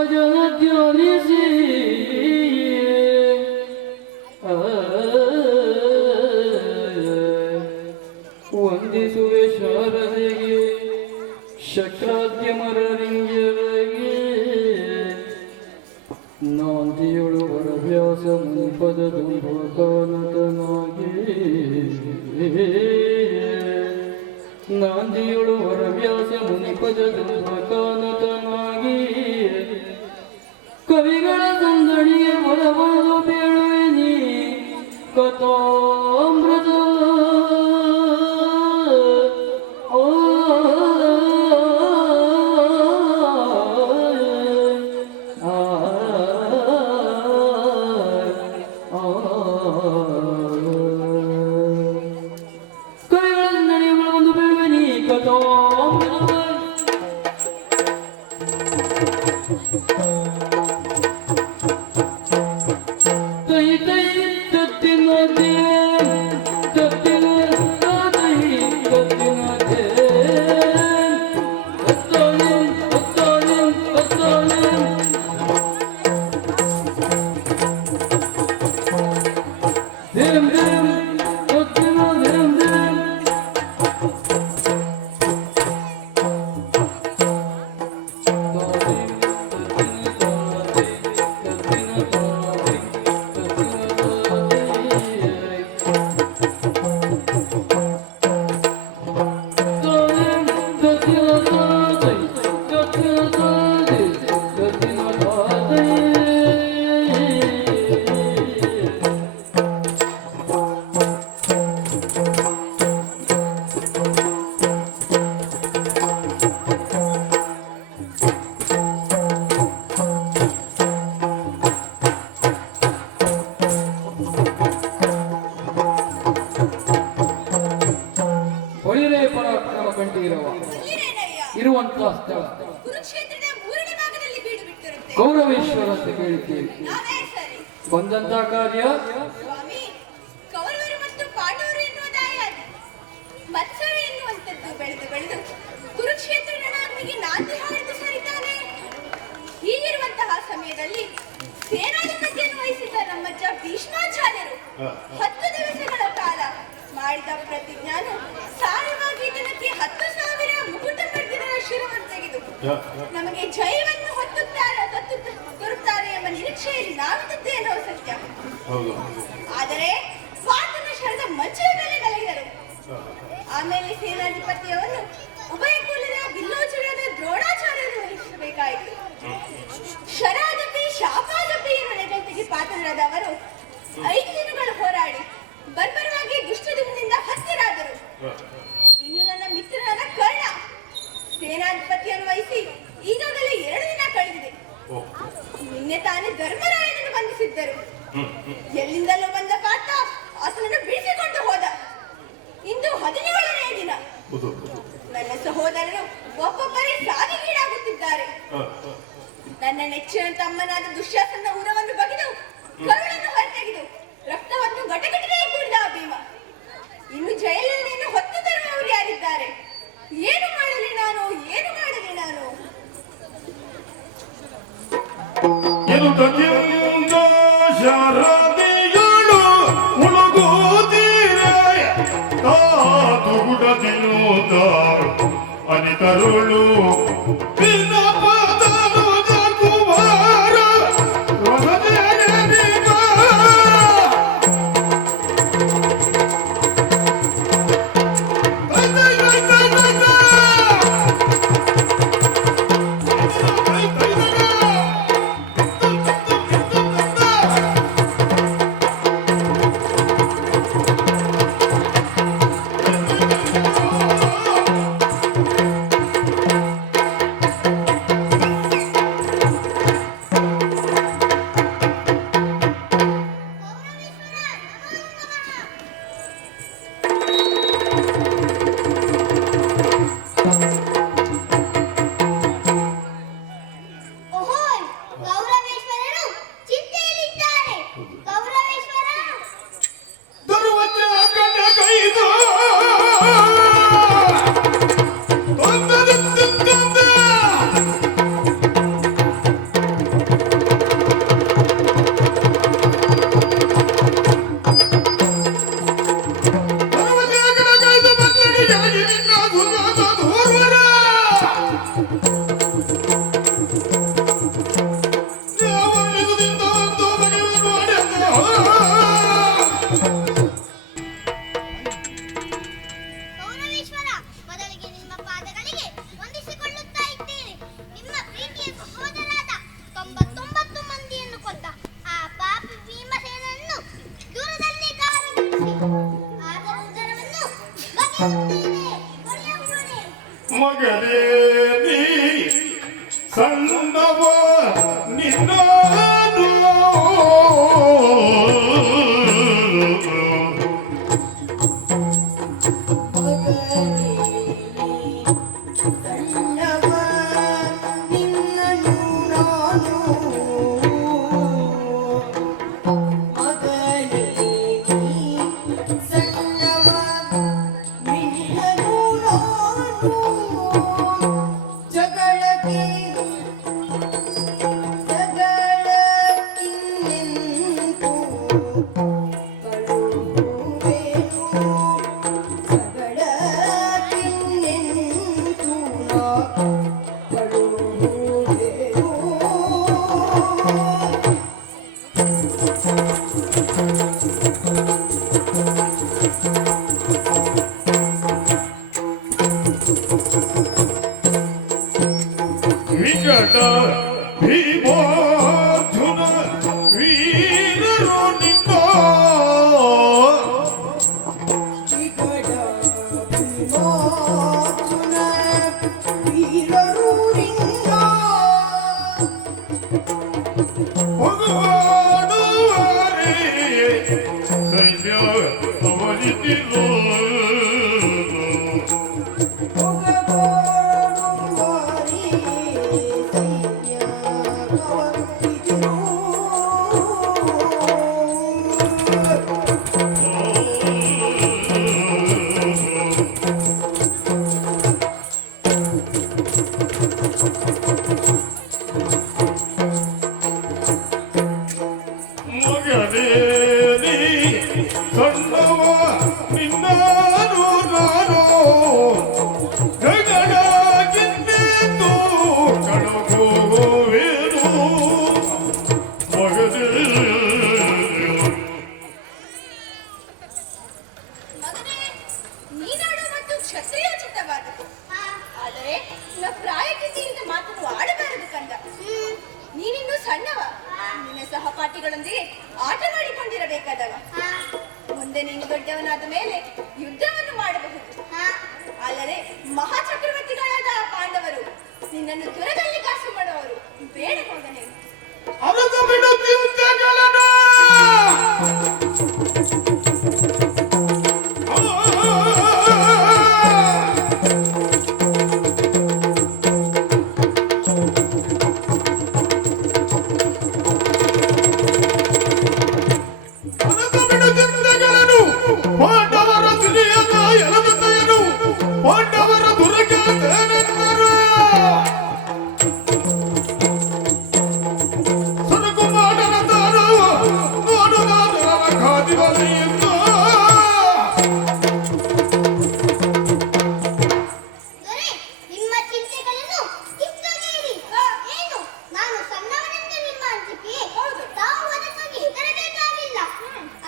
ಭಜನ ಧ್ಯಾನಿಸಿ ವಂದಿಸುವೆ ಶಾರದೆಗೆ ಶಕ್ರಾದ್ಯಮರರಿಂಗರಿಗೆ ನಾಂದಿಯೊಳು ವರವ್ಯಾಸ ಮುನಿಪದ ದುಂಭಕಾನತನಾಗಿ ನಾಂದಿಯೊಳು ವರವ್ಯಾಸ ಮುನಿಪದ ದುಂಭಕಾನತನಾಗಿ ಕವಿಗಳ ಸಂದಣಿಗೆ ಹೊರಬಂದು ಬೇಳುವೆ ನೀ ಕಥಾಮೃತ ಇರುವಂತಹ ಸ್ಥಳ ಗೌರವೇಶ್ವರ ಅಂತ ಕೇಳಿದ್ದೇವೆ. ಬಂದಂತಹ ಕಾರ್ಯ ಕೌರವರು ಮತ್ತು ಪಾಂಡವರು ಎನ್ನುವುದಾಯಾಗಿ ಮತ್ಸರ ಎನ್ನುವಂಥದ್ದು ಬೆಳೆದು ಬೆಳೆದು ಕುರುಕ್ಷೇತ್ರ ರಣಾಗ್ನಿಗೆ ನಾಂದಿ ಹಾಡಿದು ಸರಿತಾನೆ. ಹೀಗಿರುವಂತಹ ಸಮಯದಲ್ಲಿ ಸೇನಾಧಿಪತಿಯನ್ನು ವಹಿಸಿದ್ದ ನಮ್ಮಜ್ಜ ಭೀಷ್ಮಾಚಾರ್ಯರು 10 ದಿವಸಗಳ ಕಾಲ ಮಾಡಿದ ಪ್ರತಿಜ್ಞಾನ ಸಾರವಾಗಿ ದಿನಕ್ಕೆ 10,000 ಮುಕುಟ ಮರ್ದಿನ ಶಿರವನ್ನು ತೆಗೆದು ನಮಗೆ ಜಯವನ್ನು ತರುತ್ತಾರೆ ಎಂಬ ನಿರೀಕ್ಷೆಯಲ್ಲಿ ನಾವಿದ್ದೇ ಅನ್ನೋ ಸತ್ಯ. ಆದರೆ ಸ್ವಾತನ ಶರದ ಮಚ್ಚೆಯ ಮೇಲೆ ಮಲಗಿದರು. ಆಮೇಲೆ ಸೇನಾಧಿಪತಿಯನ್ನು ಉಭಯ ಕುಲದ ಬಿಲ್ಲೋಚರದ ದ್ರೋಣಾಚಾರ್ಯರು ವಹಿಸಬೇಕಾಯಿತು. ಶರಾದಪಿ ಶಾಪಾದಪಿ ಎನ್ನುವ ನೆಗಲ್ತಿಗೆ ಪಾತ್ರರಾದವರು 5 ದಿನಗಳು ಹೋರಾಡಿ ಬರ್ಬರವಾಗಿ ದುಷ್ಟದಿಂದ ಹತ್ಯರಾದರು. ಇನ್ನು ನನ್ನ ಮಿತ್ರನಾದ ಕರ್ಣ ಸೇನಾಧಿಪತಿಯನ್ನು ವಹಿಸಿ ಈಗಾಗಲೇ 2 ದಿನ ಕಳೆದಿದೆ. ನಿನ್ನೆ ತಾನೇ ಧರ್ಮರಾಯನನ್ನು ಬಂಧಿಸಿದ್ದರು. ಎಲ್ಲಿಂದಲೂ ಬಂದ ಕಾಟ ಆತನನ್ನು ಬೀಳಿಸಿಕೊಂಡು ಹೋದ. ಇಂದು 17ನೇ ದಿನ. ನನ್ನ ಸಹೋದರರು ಒಬ್ಬೊಬ್ಬರೇ ಸಾವಿಗೀಡಾಗುತ್ತಿದ್ದಾರೆ. ನನ್ನ ನೆಚ್ಚಿನ ತಮ್ಮನಾದ ದುಶ್ಯಾಸನ ಉರವನ್ನು ಬಗೆದು ಕರುಳನ್ನು ಹೊರತೆಗೆದು ರಕ್ತವನ್ನು ಘಟಘಟನೆ ಕುಡಿದ ಭೀಮ. ಇನ್ನು ಜಯಲಲಿತೆಯನ್ನು ಹೊತ್ತು ತರುವವರು ಯಾರಿದ್ದಾರೆ? ಏನು ಮಾಡಲಿ ನಾನು? ಶಾರದಿಯಳು ಮುಳುಗುತ್ತೀರೆ ತಾತುಗುಡದಿನೋದ ಅನಿತರುಳು ಸಣ್ಣವ ನಿನ್ನ ವಿಕಟ ಭೀಮಾರ್ಜುನ ವೀರರು ನಿನ್ನ ಭಗವಾನುವರೇ ಸೈನ್ಯ ಅವರಿತಿರು ಮಗನೇ ಸಣ್ಣವ ನಿನ್ನಾನು ನಾನು ಗಗನಕ್ಕಿಂತೆದ್ದು ಕಳಗುವೆನು ಮಗನೇ ಮಗನೇ, ನೀನಾಡುವ ಮತ್ತು ಕ್ಷತ್ರಿಯೋಚಿತವಾದದ್ದು. ಆದರೆ ನಿನ್ನ ಪ್ರಾಯಕ್ಕಿಂತ ಮಾತನ್ನು ಆಡಬಾರದು ಕಂದ. ನೀನಿನ್ನು ಸಣ್ಣವ. ನಿನ್ನ ಸಹಪಾಠಿಗಳೊಂದಿಗೆ ಆಟವಾಡಿಕೊಂಡಿರಬೇಕಾದವ. ಮುಂದೆ ನೀನು ದೊಡ್ಡವನಾದ ಮೇಲೆ ಯುದ್ಧವನ್ನು ಮಾಡಬಹುದು. ಆದರೆ ಮಹಾಚಕ್ರವರ್ತಿಗಳಾದ ಆ ಪಾಂಡವರು ನಿನ್ನನ್ನು ದುರದಲ್ಲಿ ಕಾಸು ಮಾಡುವವರು. ಬೇಡ ಮಗನೇ. ಅರಸ ಬಿಡುತ್ತಿದ್ದೆಗಳನ್ನು ಪಾಂಡವರ ಸಿರಿಯದ ಎಲದತೆಯನು ಪಾಂಡವರ ದುರ್ಗತೆನೆಂದರು ಸನಕುಮಾರನ ತಾನು ನೋಡುವಾದರ ಖಾದಿವಲಿಯಿಂದ ನಿಮ್ಮ ಚಿಂತೆಗಳನ್ನು ಕಿತ್ತೊಗೆಯಿರಿ. ಏನು ನಾನು ಸಣ್ಣವನೆಂದು ನಿಮ್ಮ ಅಂಜಿಕೆ? ತಾವು ಅದಕ್ಕಾಗಿ ಹೆದರಬೇಕಾಗಿಲ್ಲ.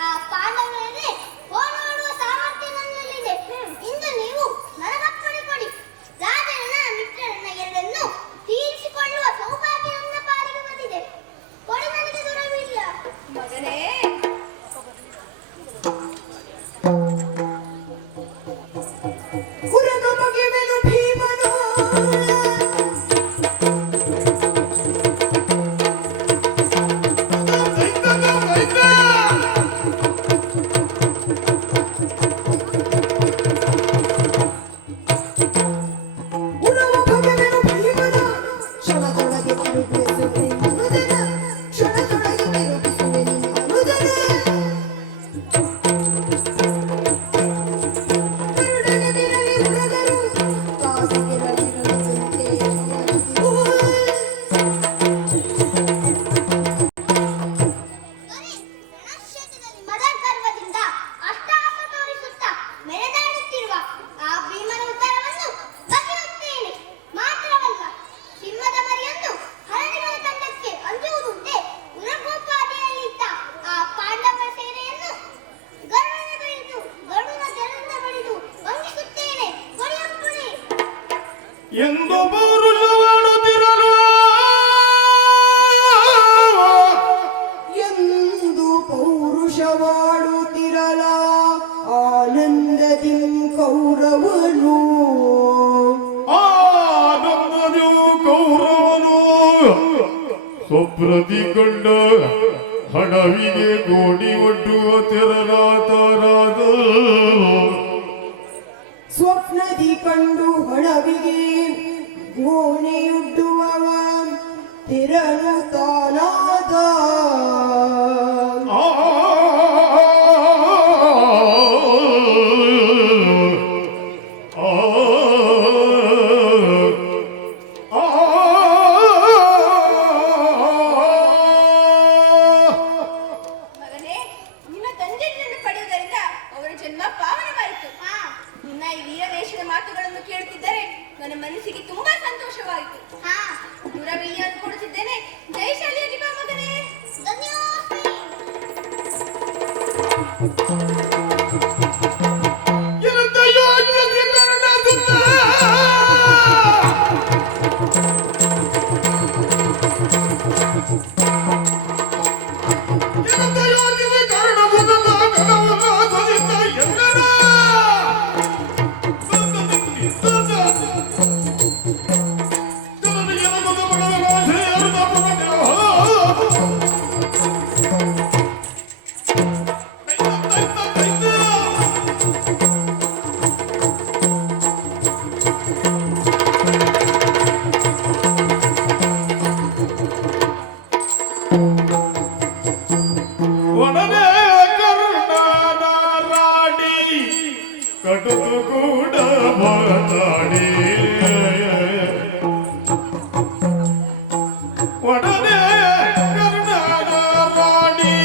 ಆ ಪಾಂಡವರೇ ಹೋರಾಡುವ ಸಾಮರ್ಥ್ಯ ನನ್ನಲ್ಲಿದೆ. ಇಂದು ನೀವು ನನಗಪ್ಪಣೆ ಕೊಡಿ. ರಾಜನ ಮಿತ್ರರನ್ನ ಎರಡನ್ನು ತೀರಿಸಿಕೊಳ್ಳುವ ಸೌಭಾಗ್ಯ ನನ್ನ ಪಾಲಿಗೆ ಬಂದಿದೆ. ಕೊಡಿ, ನನಗೆ ದೂರವಿಲ್ಲ. ಮಗನೇ, ಕುರದ ಬಗೆವೆನು ಭೀಮನು ಉರವ ಬಗೆವೆನು ಭೀಮನ ಕ್ಷಣದೊಳಗೆ ತಿರುಗಿಸುವೆ ನಿನ್ನುದನ ಕ್ಷಣದೊಳಗೆ ತಿರುಗಿಸುವೆ ನಿನ್ನುದನ ಕರುಡನದಿರಲಿ ಉರಗರು ಕಾಸಿಗೆರಲಿರುವಂತೆ ರಣಕ್ಷೇತ್ರದಲ್ಲಿ ಮದಗರ್ವದಿಂದ ಅಟ್ಟಹಾಸ ತೋರಿಸುತ್ತಾ ಮೆರೆದಾಡುತ್ತಿರುವ ಆ ಭೀಮನ ಉತ್ತರವನ್ನು ಬಗೆಯುತ್ತೇನೆ. ಮಾತ್ರವಲ್ಲ, ಸಿಂಹದ ಮರಿಯೊಂದು ಹರಡಿಗಳ ತಂಡಕ್ಕೆ ಅಂಜುವುದುಂಟೆ. ಉರಗೋಪಾದಿಯಲ್ಲಿದ್ದ ಆ ಪಾಂಡವರ ಸೇನೆಯನ್ನು ಗರುಡನ ಜಲದಿಂದ ಬಡಿದು ವಂಗಿಸುತ್ತೇನೆ. ಕೊಡಿಯಪ್ಪಣೆ. ಎಂದು ಪೌರುಷವಾಡುತ್ತಿರಲು ಎಂದು ಪೌರುಷವಾಡುತ್ತಿರಲ ಆನಂದದಿ ಕೌರವನು ಆ ನಮ್ಮದು ಕೌರವನು ಸ್ವಪ್ರತಿಗೊಂಡ ಹಡವಿಗೆ ಗೋಡಿ ಒಡ್ಡುವ ತೆರನಾತರಾದ ಸ್ವಪ್ನದಿ ಕಂಡು ಹಡವಿಗೆ ಗೋಣಿಯುಡ್ಡುವವ ತಿರಳು ತಾನಾದ ಮಗನೇ, ನಿನ್ನ ತಂದೆಯನ್ನು ಪಡೆಯುವುದರಿಂದ ಅವರ ಜನ್ಮ ಪಾವನವಾಯಿತು. ನಿನ್ನ ಈ ವೀರವೇಷದ ಮಾತುಗಳನ್ನು ಕೇಳುತ್ತಿದ್ದರೆ ನನ್ನ ಮನಸ್ಸಿಗೆ ತುಂಬಾ ಸಂತೋಷವಾಯಿತು. ದೂರವಿಲ್ಲಿಯನ್ನು ಕೊಡುತ್ತಿದ್ದೇನೆ. ಜಯಶಾಲಿಯಾಗಿ ಬಾ ಮಗನೇ. ಎಂತ ಯೋಚನೆ ಕರ್ಣದಿಂದ ಎಂತ ಯೋಚನೆ ಕರ್ಣದಿಂದ ಕನವನ್ನಾಸದಿಂದ ಎಲ್ಲರ ಜನರಿಗೆ ಮಗ ಮಗಳ ಆಸೆ ಅರ್ಧ ಒಡನೆ ಕರುಣಾರಾಡಿ ಕಟುತು ಕೂಡ ಮಾತಾಡಿ ಒಡನೆ ಕರುಣಾರಾಡಿ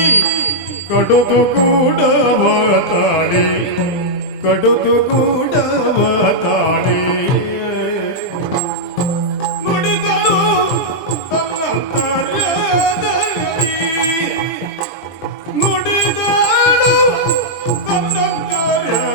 ಕಡುತು ಕೂಡ ಮಾತಾಡಿ ಕಡುತು ಕೂಡ ಮಾತಾಡಿ ನುಡಿದಳು ತನ್ನಂತರ್ಯದಲ್ಲಿ ನುಡಿದಳು ತನ್ನಂತರ್ಯದಲ್ಲಿ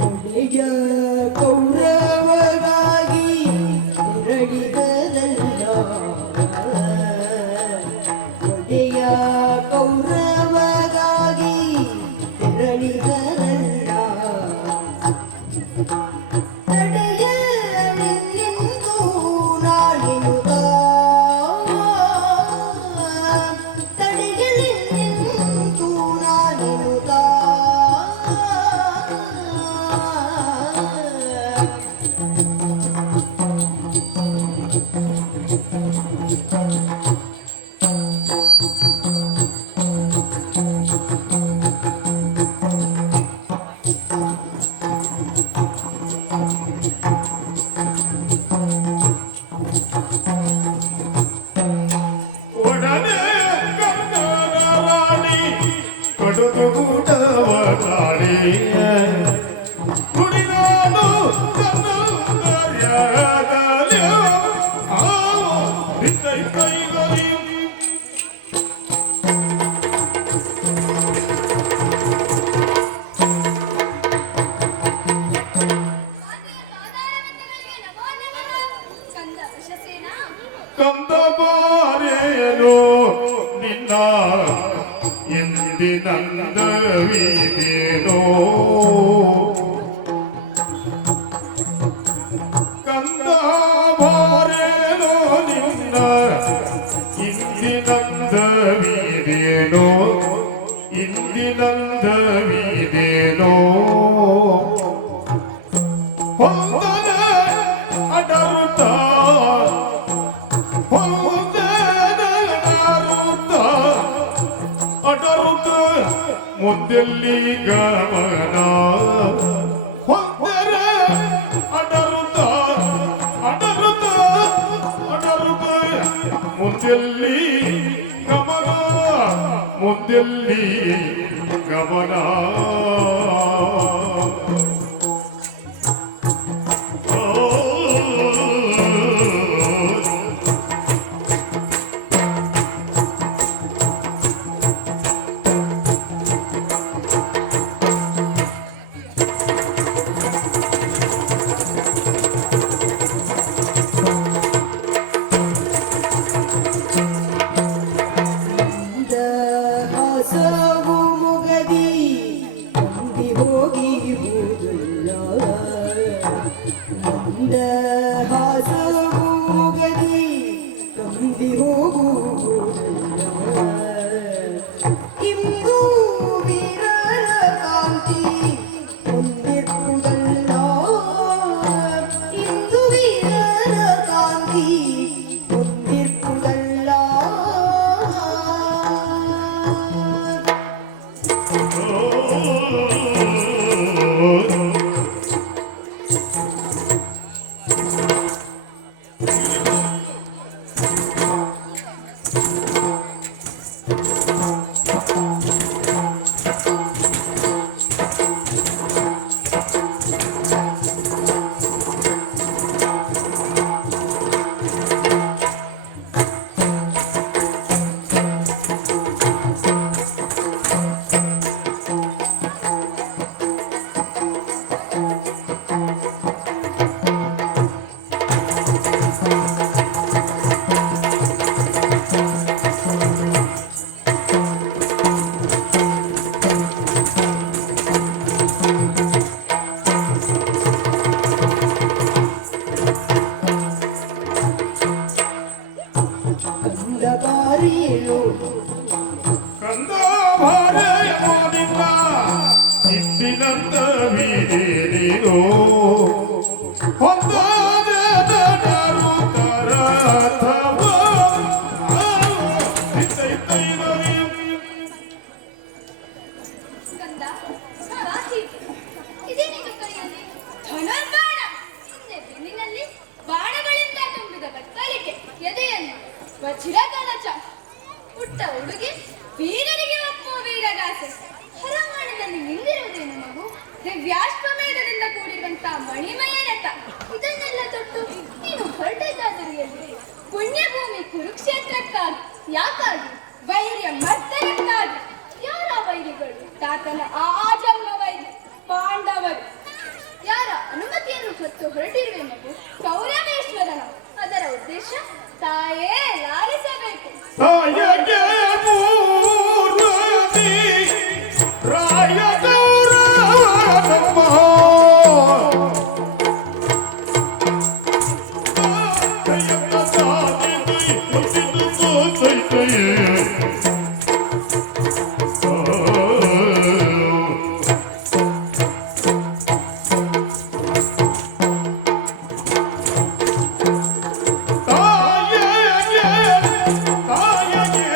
ಒಡೆಯ ಕೌರವಗಾಗಿ ತೆರಳಿದರಲ್ಲ ಒಡೆಯ ಕೌರವಗಾಗಿ ತೆರಳಿದರಲ್ಲ ತಡೆಯಲೆಂದು ನಾಳೆನುದ ತಡೆಯಲೆಂದು ನಾಳೆನುದ ಒಡನೆ ಕರ್ಣರಾಡಿ ಕಡುತು ಕೂಟವ ತಾಡಿ ನುಡಿದಾನು ತನ್ನಂತರ್ಯದಲ್ಲಿ ಕೈಗಲಿ ಕಂದ ಯಶಸ್ಸೇನ? ಕಂದ ಬಾರೇನು ನಿನ್ನ ಎಂದಿನಂದವಿದೇನೋ ಕಂದ ಬಾರೇನು ನಿನ್ನ ಇಂದಿನಂದವಿದೇನೋ ಇಂದಿನಂದವಿದೇನೋ ಹೊಂದನ ಅಡರುತ್ತ ಅಡರುತ್ತ ಮುಂದೆಲ್ಲಿ ಗಮನ ಹೊಂದರೆ ಅಡರುತ್ತ ಅಡರುತ್ತ ಅಡರುತ್ತ ಮುಂದೆಲ್ಲಿ ಗಮನ ಮುಂದೆಲ್ಲಿ ಗಮನ ಹಾಸಗದಿ ಕಂಬಿ ಹೋಗುವುದಲ್ಲ ಇಂದು ವೀರರ ಕಾಂತಿ ಹೊಂದಿರುವುದಲ್ಲ ಇಂದು ವೀರರ ಕಾಂತಿ ಹೊಂದಿರುವುದಲ್ಲ ಕಂದ ಬಾರಿಯೋ ಕಂದ ಭಾರೆಯ ನಿನ್ನ ಇಂದಿನಂದ ವೀರೇನೇನೋ ಹೊಂದಾದ ನಟರು ತರಥವ ಕಂದ ಕಾಶಿ ಇದೇನಿದು ಕೈಯಲ್ಲಿ ಧನುರ್ಬಾಣ ಹಿಂದೆ ಬೆನ್ನಿನಲ್ಲಿ ಬಾಣಗಳಿಂದ ತುಂಬಿದ ಬತ್ತಳಿಕೆ ಎದೆಯನ್ನು ವಜ್ರ ಕವಚ ಪುಟ್ಟ ಹುಡುಗಿ ವೀರರಿಗೆ ಒಪ್ಪುವ ವೀರಗಾಸೆ ಹೊರಾಂಗಣದಲ್ಲಿ ನಿಂದಿರುವುದೇನು ಮಗು ದಿವ್ಯಾಶ್ವಮೇಧದಿಂದ ಕೂಡಿರುವಂತಹ ಮಣಿಮಯ ರಥ ಇದನ್ನೆಲ್ಲ ತೊಟ್ಟು ನೀನು ಹೊರಟದ್ದಾದರೂ ಎಲ್ಲಿ ಪುಣ್ಯಭೂಮಿ ಕುರುಕ್ಷೇತ್ರಕ್ಕಾಗಿ ಯಾಕಾಗಿ ವೈರ್ಯ ಮರ್ತನಕ್ಕಾಗಿ ಯಾರ ವೈರಿಗಳು ತಾತನ ಆ ಜನ್ಮ ವೈರಿ ಪಾಂಡವರು ಯಾರ ಅನುಮತಿಯನ್ನು ಹೊತ್ತು ಹೊರಟಿರುವೆ ಮಗು ಕೌರವೇಶ್ವರನ ಅದರ ಉದ್ದೇಶ ತಾಯೇ ಲಾಲಿಸಬೇಕು ತಾಯಗೆ ಮೂರದಿ ರಾಯಗೌರಮ್ಮ ಕೈಯತ್ತ ಸಾಧಿಸಿ ಮುಸಿದು ಸೋತೈತೆಯೇ ತಾಯಗೆ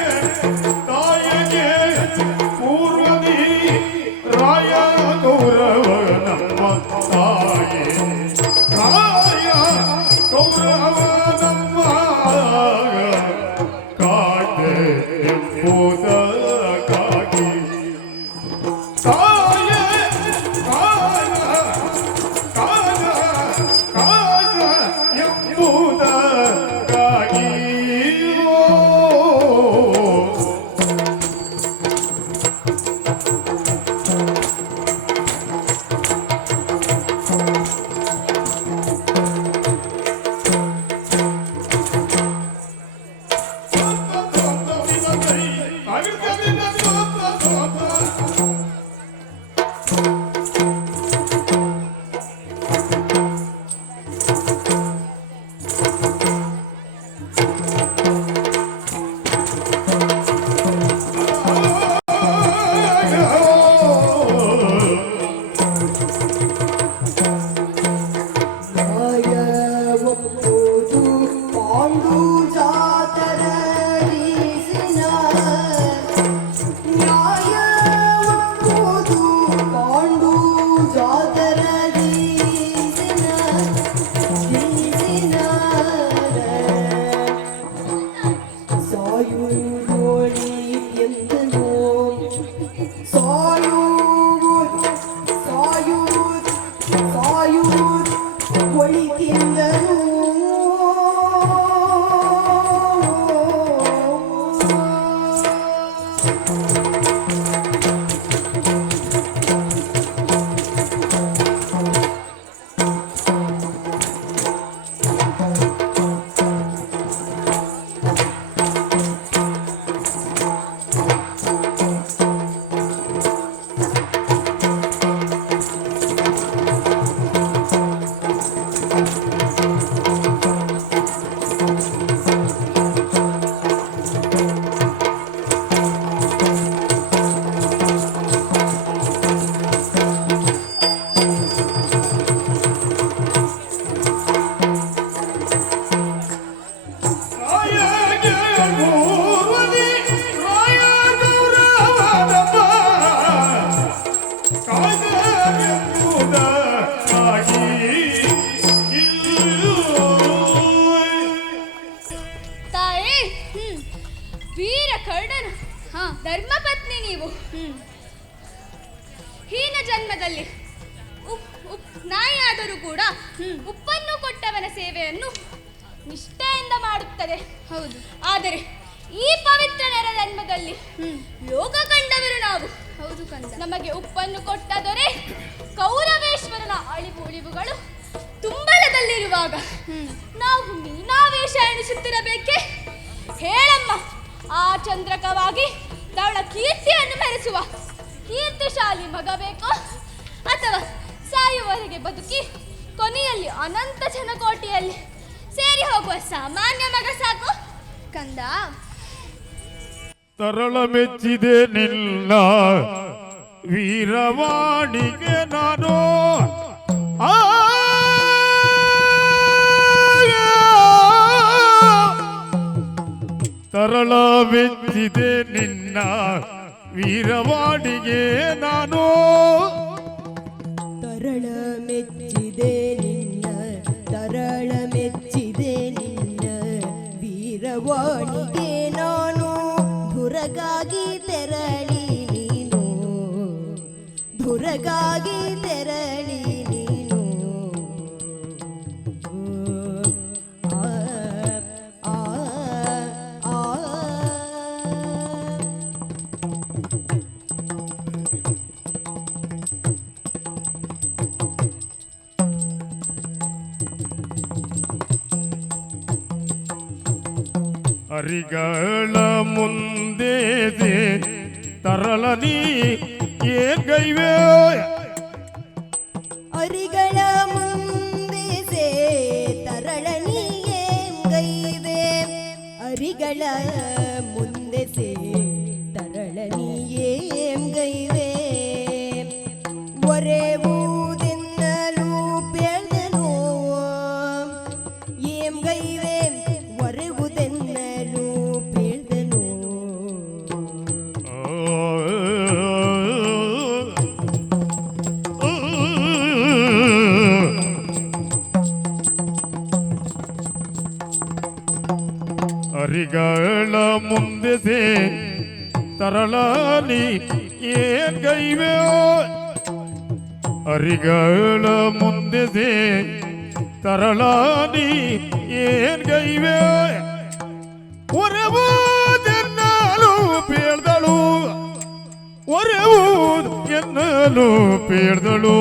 ಉಪ್ಪನ್ನು ಕೊಟ್ಟವನ ಸೇವೆಯನ್ನು ನಿಷ್ಠೆಯಿಂದ ಮಾಡುತ್ತದೆ. ಹೌದು, ಆದರೆ ಈ ಪವಿತ್ರ ನರಜನ್ಮದಲ್ಲಿ ಲೋಕ ಕಂಡವರು ನಾವು. ಹೌದು ಕಂದ. ನಮಗೆ ಉಪ್ಪನ್ನು ಕೊಟ್ಟ ದೊರೆ ಕೌರವೇಶ್ವರನ ಅಳಿವು ಉಳಿವುಗಳು ತುಂಬಲದಲ್ಲಿರುವಾಗ ನಾವು ಮೀನಾವೇಶ ಎಣಿಸುತ್ತಿರಬೇಕೆ? ಹೇಳಮ್ಮ, ಆ ಚಂದ್ರಕವಾಗಿ ಅವಳ ಕೀರ್ತಿಯನ್ನು ಮೆರೆಸುವ ಕೀರ್ತಿಶಾಲಿ ಮಗ ಬೇಕೋ, ಅಥವಾ ಸಾಯುವವರೆಗೆ ಬದುಕಿ ಕೊನೆಯಲ್ಲಿ ಅನಂತ ಜನಕೋಟಿಯಲ್ಲಿ ಸೇರಿ ಹೋಗುವ ಸಾಮಾನ್ಯ ಮಗ ಸಾಕು ಕಂದ? ತರಳ ಮೆಚ್ಚಿದೆ ನಿನ್ನ ವೀರವಾಣಿಗೆ ನಾನು ತರಳ ಮೆಚ್ಚಿದೆ ನಿನ್ನ ವೀರವಾಣಿಗೆ ನಾನು ತರಳ ಮೆಚ್ಚಿದೆ ನಿನ್ನ ತರಳ ಮೆಚ್ಚಿದೆ ನಿನ್ನ ವೀರವಾಣಿಗೆ ನಾನು ಧುರಗಾಗಿ ತೆರಳಿ ನೀನು ಧುರಗಾಗಿ ತೆರಳಿ ನೀನು ಆ ಆ ಆ ಹರಿಗಳ ಮುಂದೆ ತರಳ ನೀ ಏಗೈವೆ ಅರಿಗಳ ಮುಂದೆ ಸೇ ತರಳ ನೀಯೇ ಗೈವೆ ಅರಿಗಳ ಮುಂದೆ ಸೇ ತರಳ ನೀಯೇ ಗೈವೆ ಒರೆವುದೆನ್ನಲು ಪೇಳ್ದನು ಏಂ ಗೈವೆ ಒರೆವುದೆನ್ನಲು ಪೇಳ್ದನು ಹರಿಗಳ ಮುಂದೆ ತರಳ ನೀ ಏನ್ ಗೈವೆ ಹರಿಗಳ ಮುಂದೆ ತರಳ ನೀ ಏನ್ ಗೈವೆ ಒರೆವುದೆನ್ನಲು ಪೇಳ್ದಳು ಒರೆವುದೆನ್ನಲು ಪೇಳ್ದಳು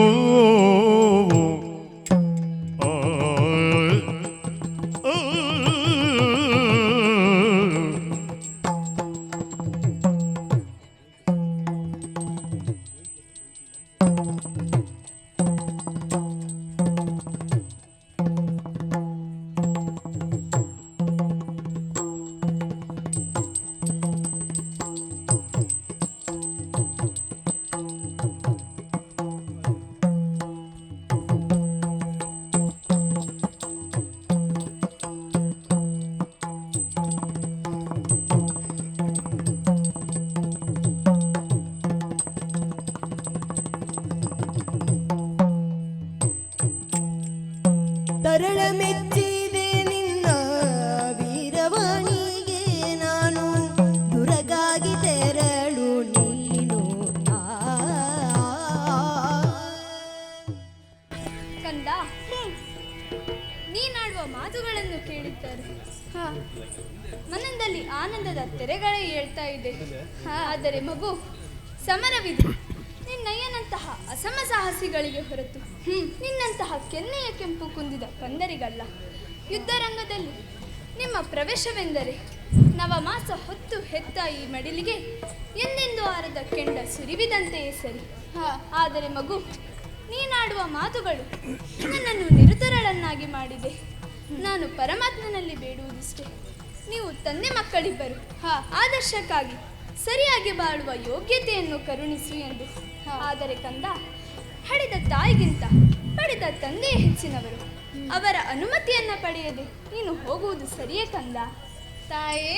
ತರಳ ಮೆಚ್ಚಿದೆ ನಿನ್ನ ವೀರವಾಣಿಗೆ ನಾನು ದುರಗಾಗಿ ತೆರಳು ನೀನು ಕಂದ, ನೀನಾಡುವ ಮಾತುಗಳನ್ನು ಕೇಳಿದ್ದರು ಮನದಲ್ಲಿ ಆನಂದದ ತೆರೆಗಳೇ ಹೇಳ್ತಾ ಇದೆ. ಆದರೆ ಮಗು, ಸಮರವಿದೆ ನಿನ್ನಯ್ಯನಂತಹ ಅಸಮ ಸಾಹಸಿಗಳಿಗೆ ಹೊರತು ನಿನ್ನಂತಹ ಕೆನ್ನೆಯ ಕೆಂಪು ಕುಂದಿದ ಕಂದರಿಗಲ್ಲ. ಯುದ್ಧರಂಗದಲ್ಲಿ ನಿಮ್ಮ ಪ್ರವೇಶವೆಂದರೆ ನವಮಾಸ ಹೊತ್ತು ಹೆತ್ತ ಈ ಮಡಿಲಿಗೆ ಎಂದೆಂದು ಆರದ ಕೆಂಡ ಸುರಿವಿದಂತೆಯೇ ಸರಿ. ಆದರೆ ಮಗು, ನೀನಾಡುವ ಮಾತುಗಳು ನನ್ನನ್ನು ನಿರುತರಳನ್ನಾಗಿ ಮಾಡಿದೆ. ನಾನು ಪರಮಾತ್ಮನಲ್ಲಿ ಬೇಡುವುದಿಷ್ಟೇ, ನೀವು ತಂದೆ ಮಕ್ಕಳಿಬ್ಬರು ಆದರ್ಶಕ್ಕಾಗಿ ಸರಿಯಾಗಿ ಬಾಳುವ ಯೋಗ್ಯತೆಯನ್ನು ಕರುಣಿಸು ಎಂದು. ಆದರೆ ಕಂದ, ಹಡಿದ ತಾಯಿಗಿಂತ ಪಡೆದ ತಂದೆಯೇ ಹೆಚ್ಚಿನವರು. ಅವರ ಅನುಮತಿಯನ್ನ ಪಡೆಯದೆ ನೀನು ಹೋಗುವುದು ಸರಿಯೇ ಕಂದ? ತಾಯೇ,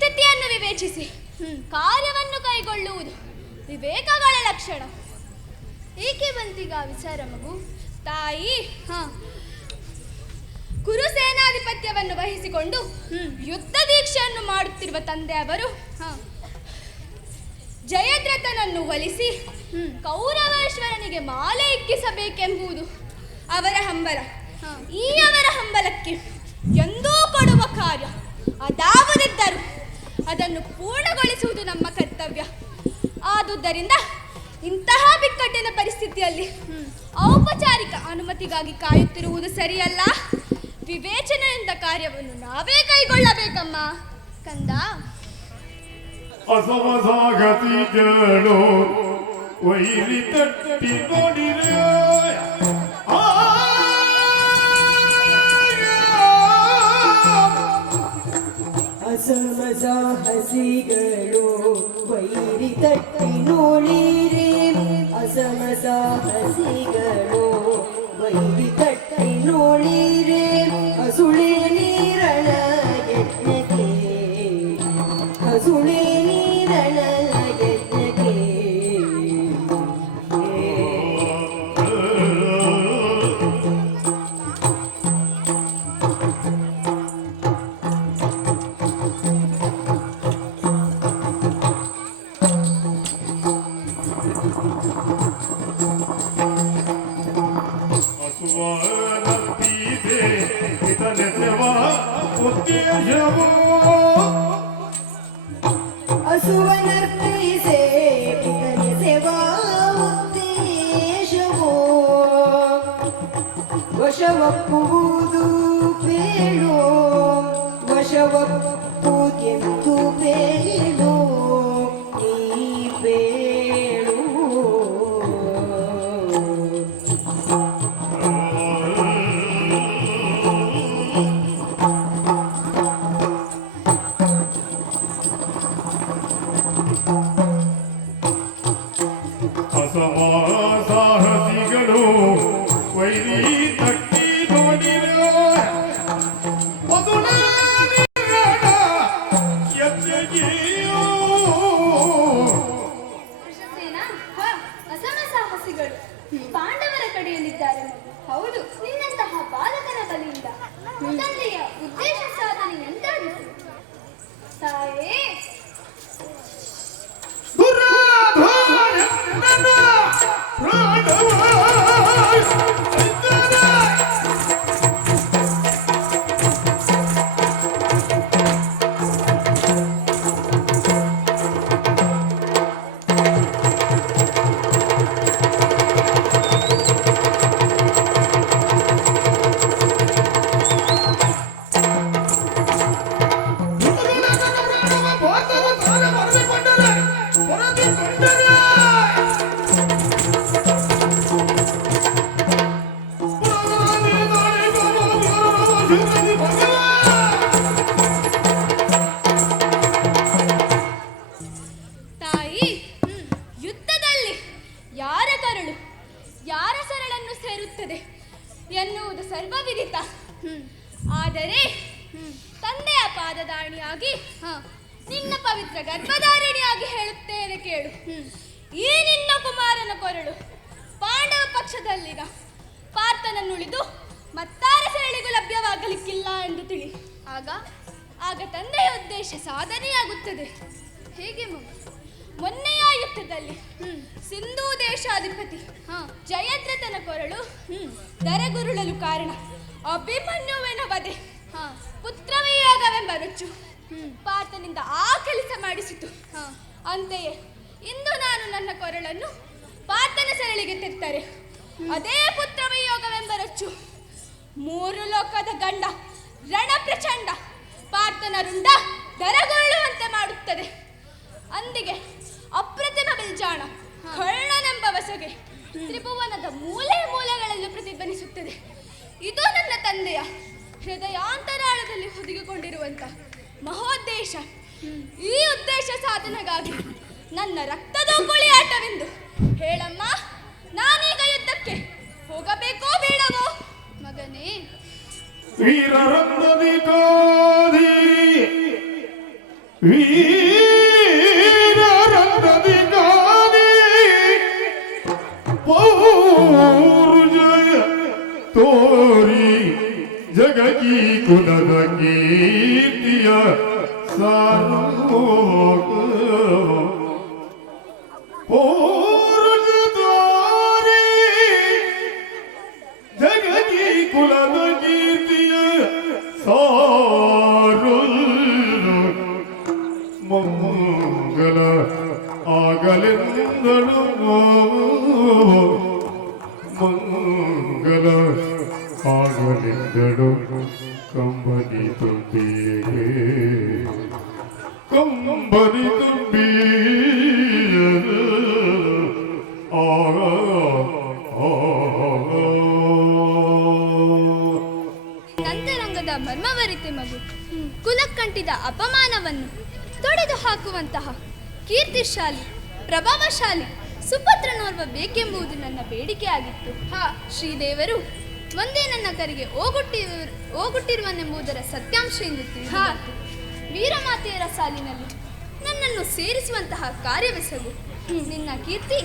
ಪರಿಸ್ಥಿತಿಯನ್ನು ವಿವೇಚಿಸಿ ಕಾರ್ಯವನ್ನು ಕೈಗೊಳ್ಳುವುದು ವಿವೇಕಗಳ ಲಕ್ಷಣ. ಏಕೆ ಬಂತೀಗ ವಿಚಾರ ಮಗು? ತಾಯಿ ಕುರು ಸೇನಾಧಿಪತ್ಯವನ್ನು ವಹಿಸಿಕೊಂಡು ಯುದ್ಧ ದೀಕ್ಷೆಯನ್ನು ಮಾಡುತ್ತಿರುವ ತಂದೆ ಅವರು ಜಯದ್ರಥನನ್ನು ಒಲಿಸಿ ಕೌರವೇಶ್ವರನಿಗೆ ಮಾಲೆ ಇಕ್ಕಿಸಬೇಕೆಂಬುದು ಅವರ ಹಂಬಲ. ಈ ಅವರ ಹಂಬಲಕ್ಕೆ ಎಂದೂ ಕೊಡುವ ಕಾರ್ಯ ಅದಾವುದಿದ್ದರೂ ಅದನ್ನು ಪೂರ್ಣಗೊಳಿಸುವುದು ನಮ್ಮ ಕರ್ತವ್ಯ. ಆದುದರಿಂದ ಇಂತಹ ಬಿಕ್ಕಟ್ಟಿನ ಪರಿಸ್ಥಿತಿಯಲ್ಲಿ ಔಪಚಾರಿಕ ಅನುಮತಿಗಾಗಿ ಕಾಯುತ್ತಿರುವುದು ಸರಿಯಲ್ಲ. ವಿವೇಚನೆಯಿಂದ ಕಾರ್ಯವನ್ನು ನಾವೇ ಕೈಗೊಳ್ಳಬೇಕಮ್ಮ ಕಂದ. ಅಸಮಸಾಗತಿಗಳು ವೈರಿ ತಟ್ಟಿ ನೋಡಿರೆ ಅಸಮಸಾಹಸಿಗಳು ವೈರಿ ತಟ್ಟಿ ನೋಡಿರೆ, ಅಸಮಸಾಹಸಿಗಳು ವೈರಿ ತಟ್ಟಿ ನೋಡಿರೆ, ಹಸುಳೆ ನೀರಳ ಯಜ್ಞಕ್ಕೆ, ಹಸುಳೆ ನೀರಳ ಯಜ್ಞಕ್ಕೆ. ಹಸುವನರ್ಪಿದೆ ಇದನೆಸೆವ ಉದ್ದೇಶವೋ, ಹಸುವನರ್ಪಿಸೆ ಪಿತನೆಸೆವ ಉದ್ದೇಶವೋ, ವಶವಪ್ಪುವುದು ಬೇಡೋ, ವಶವಪ್ಪುದೆಂದು ಬೇಡೋ, ನೀ ಬೇಡೋ. ಅಸಮಸಾಹಸಿಗಳು ವೈರಿ ತಟ್ಟಿ ನೋಡಿರೆ ಅಸಮಸಾಹಸಿಗಳು ಪಾಂಡವರ ಕಡೆಯಲ್ಲಿದ್ದಾರೆ. ಹೌದು, ನಿನ್ನಂತಹ ಬಾಲಕನ ಬಲಿಯಿಂದ ತಂದೆಯ ಉದ್ದೇಶ ಸಾಧನೆ ಎಂತಾಗಿತ್ತು ತಾಯೇ? ತಾಯಿ, ಯುದ್ಧದಲ್ಲಿ ಯಾರ ಕರುಳು ಯಾರ ಸರಳನ್ನು ಸೇರುತ್ತದೆ ಎನ್ನುವುದು ಸರ್ವವಿದಿತ. ಆದರೆ ತಂದೆಯ ಪಾದದಾಣಿಯಾಗಿ ನಿನ್ನ ಪವಿತ್ರ ಗರ್ಭಧಾರಿಣಿಯಾಗಿ ಹೇಳುತ್ತೇನೆ ಕೇಳು. ಈ ನಿನ್ನ ಕುಮಾರನ ಕೊರಳು ಪಾಂಡವ ಪಕ್ಷದಲ್ಲಿನ ಪಾರ್ಥನನ್ನುಳಿದು ಮತ್ತಾರ ಸರಳಿಗೂ ಲಭ್ಯವಾಗಲಿಕ್ಕಿಲ್ಲ ಎಂದು ತಿಳಿ. ಆಗ ತಂದೆಯ ಉದ್ದೇಶ ಸಾಧನೆಯಾಗುತ್ತದೆ. ಹೇಗೆ ಮಗು? ಮೊನ್ನೆಯ ಯುದ್ಧದಲ್ಲಿ ಸಿಂಧೂ ದೇಶಾಧಿಪತಿ ಜಯದ್ರಥನ ಕೊರಳು ದರಗುರುಳಲು ಕಾರಣ ಅಭಿಮನ್ಯುವಿನ ವಧೆ, ಪುತ್ರವಿಯೋಗವೆಂಬ ರುಚು ಪಾರ್ಥನಿಂದ ಆ ಕೆಲಸ ಮಾಡಿಸಿತು. ಅಂತೆಯೇ ಇಂದು ನಾನು ನನ್ನ ಕೊರಳನ್ನು ಪಾರ್ಥನ ಸರಳಿಗೆ ತೆತ್ತರೆ ಅದೇ ಪುತ್ರವಿಯೋಗವೆಂಬ ರುಚು ಮೂರು ಲೋಕದ ಗಂಡ ರಣ ಪ್ರಚಂಡ ಪಾರ್ಥನ ರುಂಡ ದರಗೊಳ್ಳುವಂತೆ ಮಾಡುತ್ತದೆ. ಅಂದಿಗೆ ಅಪ್ರತಿಮ ಬಿಲ್ಜಾಣ ಕಳ್ಳನೆಂಬ ವಸಗೆ ತ್ರಿಭುವನದ ಮೂಲೆ ಮೂಲೆಗಳಲ್ಲೂ ಪ್ರತಿಧ್ವನಿಸುತ್ತದೆ. ಇದು ನನ್ನ ತಂದೆಯ ಹೃದಯಾಂತರಾಳದಲ್ಲಿ ಹುದುಗಿಕೊಂಡಿರುವಂತ ಮಹೋದ್ದೇಶ. ಈ ಉದ್ದೇಶ ಸಾಧನೆಗಾಗಿ ನನ್ನ ರಕ್ತದ ಕುಳಿಯಾಟವೆಂದು ಹೇಳಮ್ಮ. ನಾನೀಗ ಯುದ್ಧಕ್ಕೆ ಹೋಗಬೇಕೋ ಬೇಡವೋ? ಮಗನೇ, ವೀರರತ್ನದಿ ಕಾದಿ ವೀರರಂಗದಿ ಗಾನಿ ಪೌರುಜಯ ತೋರಿ ಜಗಕಿ ಕುಲದ ಕೀರ್ತಿಯ ಸಾರೋಗ ಪೌರುಜ ತೋರಿ ಜಗಕಿ ಕುಲದ ಕೀರ್ತಿಯ ಸಾರು ಮಂಗಲ ಆಗಲೆಂದಳು ಮಂಗಲ ಆಗಲೆಂದಳು ಕಂಬನಿ ತುಂಬಿಗೆ ಕಂಬನಿ ತುಂಬಿ ನಂತರಂಗದ ಮರ್ಮವರಿತೆ ಮಗು ಕುಲಕ್ಕಂಟಿದ ಅಪಮಾನವನ್ನು ತೊಡೆದು ಹಾಕುವಂತಹ ಕೀರ್ತಿಶಾಲಿ ಪ್ರಭಾವಶಾಲಿ ಸುಪುತ್ರನೋರ್ವ ಬೇಕೆಂಬುದು ನನ್ನ ಬೇಡಿಕೆಯಾಗಿತ್ತು. ಶ್ರೀದೇವರು ಒಂದೇ ನನ್ನ ಕರಿಗೆ ಓಗುಟ್ಟಿರುವನೆಂಬುದರ ಸತ್ಯಾಂಶ ಎಂದು ತಿಳಿದು ವೀರಮಾತೆಯರ ಸಾಲಿನಲ್ಲಿ ನನ್ನನ್ನು ಸೇರಿಸುವಂತಹ ಕಾರ್ಯವೆಸಗು. ನಿನ್ನ ಕೀರ್ತಿ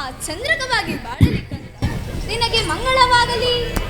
ಆ ಚಂದ್ರಕವಾಗಿ ಬಾಳಲಿಕ್ಕಂತ ನಿನಗೆ ಮಂಗಳವಾಗಲಿ. ಆ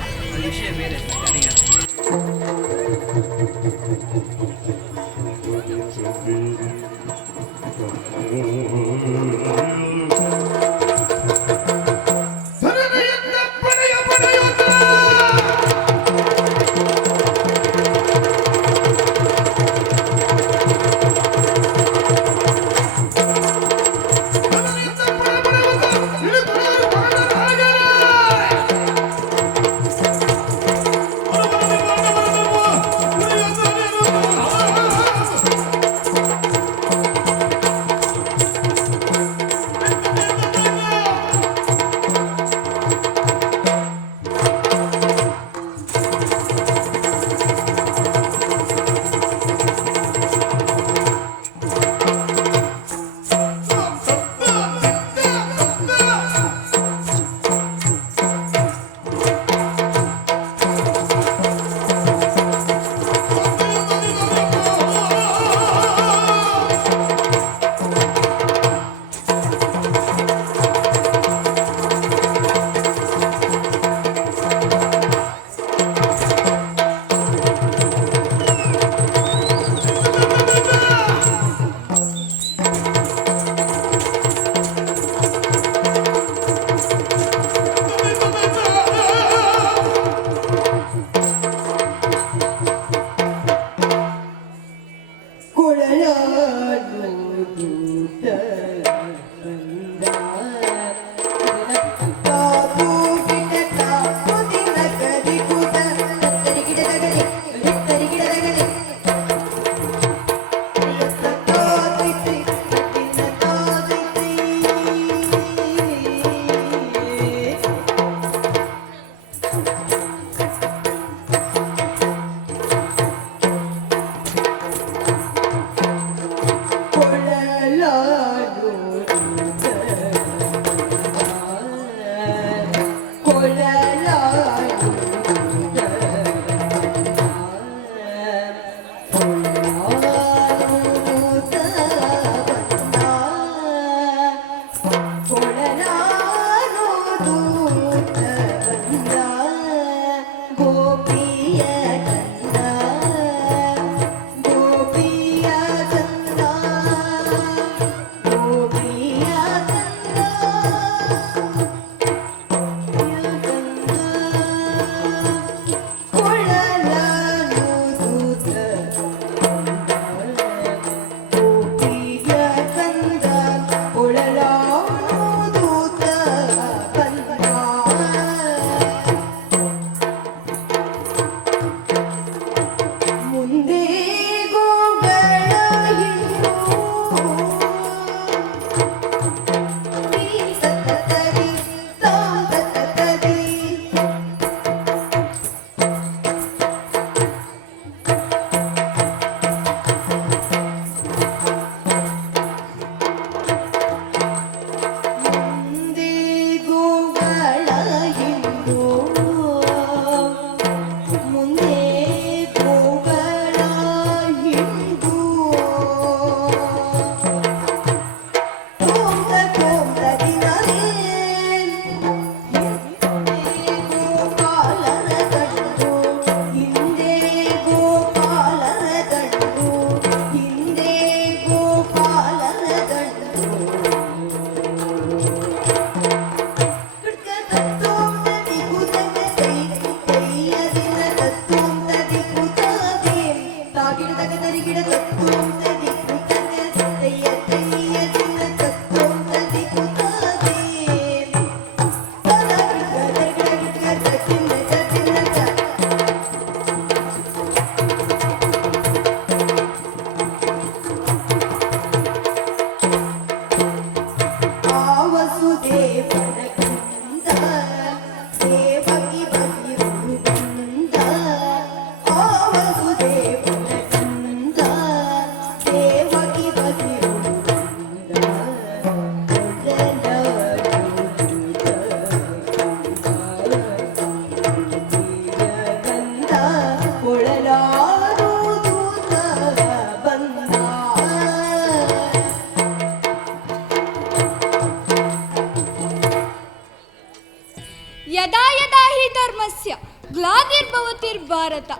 ಧರ್ಮಸ್ಯ ಗ್ಲಾನಿರ್ಭವತಿರ್ಭಾರತ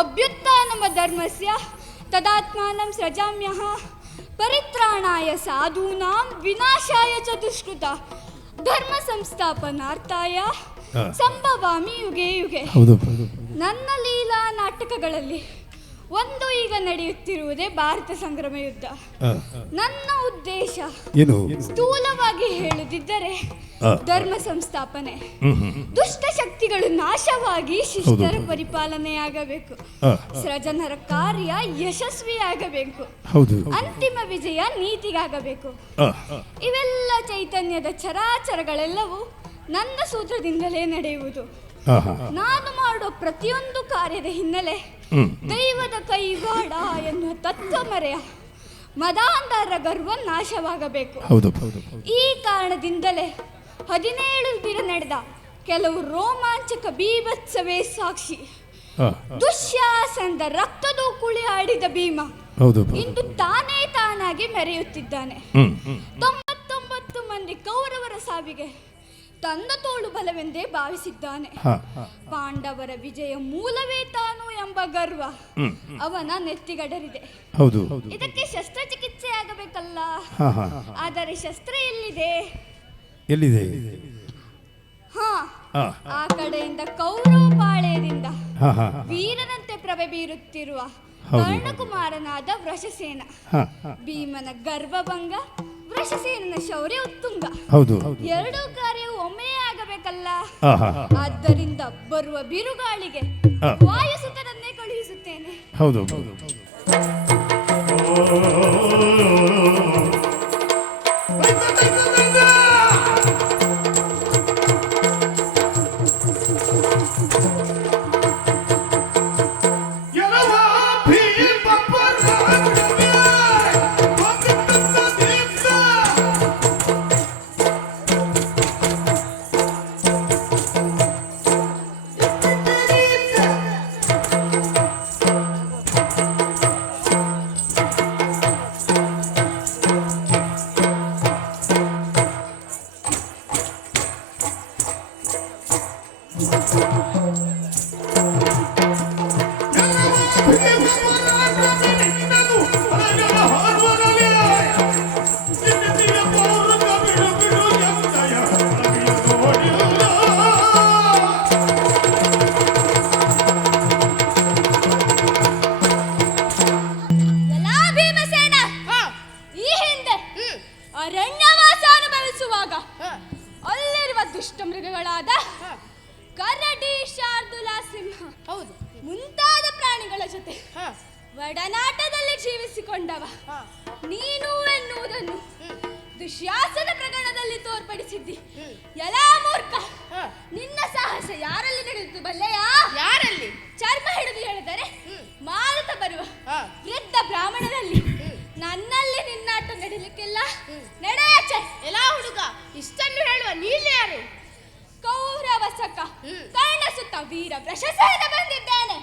ಅಭ್ಯುತ್ಥಾನಮಧರ್ಮಸ್ಯ ತದಾತ್ಮಾನಂ ಸೃಜಾಮ್ಯಹ ಪರಿತ್ರಾಣಾಯ ಸಾಧೂನಾಂ ವಿನಾಶಾಯ ಚ ದುಷ್ಕೃತ ಧರ್ಮ ಸಂಸ್ಥಾಪನಾರ್ಥಾಯ ಸಂಭವಾಮಿ ಯುಗೆ ಯುಗೆ. ನನ್ನ ಲೀಲಾ ನಾಟಕಗಳಲ್ಲಿ ಒಂದು ಈಗ ನಡೆಯುತ್ತಿರುವುದೇ ಭಾರತ ಸಂಗ್ರಾಮ ಯುದ್ಧ. ನನ್ನ ಉದ್ದೇಶ ಏನು? ಸ್ಥೂಲವಾಗಿ ಹೇಳುತ್ತಿದ್ದರೆ ಧರ್ಮ ಸಂಸ್ಥಾಪನೆ. ದುಷ್ಟ ಶಕ್ತಿಗಳು ನಾಶವಾಗಿ ಶಿಷ್ಟರ ಪರಿಪಾಲನೆಯಾಗಬೇಕು. ಸೃಜನರ ಕಾರ್ಯ ಯಶಸ್ವಿಯಾಗಬೇಕು. ಅಂತಿಮ ವಿಜಯ ನೀತಿಗಾಗಬೇಕು. ಇವೆಲ್ಲ ಚೈತನ್ಯದ ಚರಾಚರಗಳೆಲ್ಲವೂ ನನ್ನ ಸೂತ್ರದಿಂದಲೇ ನಡೆಯುವುದು. ನಾನು ಮಾಡುವ ಪ್ರತಿಯೊಂದು ಕಾರ್ಯದ ಹಿನ್ನೆಲೆ ದೈವದ ಕೈವಾಡ ಎನ್ನುವ ತತ್ವಮರೆಯ ಮದಾಂಧರ ಗರ್ವ ನಾಶವಾಗಬೇಕು. ಈ ಕಾರಣದಿಂದಲೇ 17 ದಿನ ನಡೆದ ಕೆಲವು ರೋಮಾಂಚಕ ಬೀಭತ್ಸವೇ ಸಾಕ್ಷಿ. ದುಶ್ಯಾಸನದ ರಕ್ತದ ಕುಳಿ ಆಡಿದ ಭೀಮ ಇಂದು ತಾನಾಗಿ ಮೆರೆಯುತ್ತಿದ್ದಾನೆ. 99 ಮಂದಿ ಕೌರವರ ಸಾವಿಗೆ ತನ್ನ ತೋಳು ಬಲವೆಂದೇ ಭಾವಿಸಿದ್ದಾನೆ. ಪಾಂಡವರ ವಿಜಯ ಮೂಲವೇ ತಾನು ಎಂಬ ಗರ್ವ ಅವನ ನೆತ್ತಿಗಡರಿದೆ. ಇದಕ್ಕೆ ಶಸ್ತ್ರಚಿಕಿತ್ಸೆ ಆಗಬೇಕಲ್ಲ. ಆದರೆ ಶಸ್ತ್ರ ಎಲ್ಲಿದೆ? ಆ ಕಡೆಯಿಂದ ಕೌರವ ಪಾಳೆಯದಿಂದ ವೀರನಂತೆ ಪ್ರಭೆ ಬೀರುತ್ತಿರುವ ಕರ್ಣಕುಮಾರನಾದ ವೃಷಸೇನ. ಭೀಮನ ಗರ್ವಭಂಗ, ವೃಷಸೇನನ ಶೌರ್ಯ ಉತ್ತುಂಗ. ಎರಡೂ ಕಾರ್ಯವು ಒಮ್ಮೆಯೇ ಆಗಬೇಕಲ್ಲ. ಆದ್ದರಿಂದ ಬರುವ ಬಿರುಗಾಳಿಗೆ ವಾಯುಸುತರನ್ನೇ ಕಳುಹಿಸುತ್ತೇನೆ. ಅರಣ್ಯವಾಸ ಅನುಭವಿಸುವಾಗ ಅಲ್ಲಿರುವ ದುಷ್ಟ ಮೃಗಗಳಾದ ಕರಡಿ, ಶಾರ್ದೂಲ, ಸಿಂಹ ಮುಂತಾದ ಪ್ರಾಣಿಗಳ ಜೊತೆ ಒಡನಾಟದಲ್ಲಿ ಜೀವಿಸಿಕೊಂಡವ ನೀನು ಎನ್ನುವುದನ್ನು ದುಶ್ಯಾಸನ ಪ್ರಕರಣದಲ್ಲಿ ತೋರ್ಪಡಿಸಿದ್ದಿ. ಎಲ್ಲಾ ಮೂರ್ಖ, ನಿನ್ನ ಸಾಹಸ ಯಾರಲ್ಲಿ ನಡೆಯಿತು ಬಲ್ಲೆಯಾ? ಯಾರಲ್ಲಿ? ಚರ್ಮ ಹಿಡಿದು ಹೇಳಿದರೆ ಮಾರುತ ಬರುವ ವೃದ್ಧ ಬ್ರಾಹ್ಮಣರಲ್ಲಿ. ನನ್ನಲ್ಲಿ ನಿನ್ನಾಟ ನಡೀಲಿಕ್ಕಿಲ್ಲ. ನಡೆಯಾಚೆ. ಎಲ್ಲಾ ಹುಡುಗ, ಇಷ್ಟನ್ನು ಹೇಳುವ ನೀನು ಯಾರು? ಕೌರವ ಸಖ ಕರ್ಣ ಸುತ್ತ ವೀರ ವೃಷಸೇನ ಬಂದಿದ್ದೇನೆ.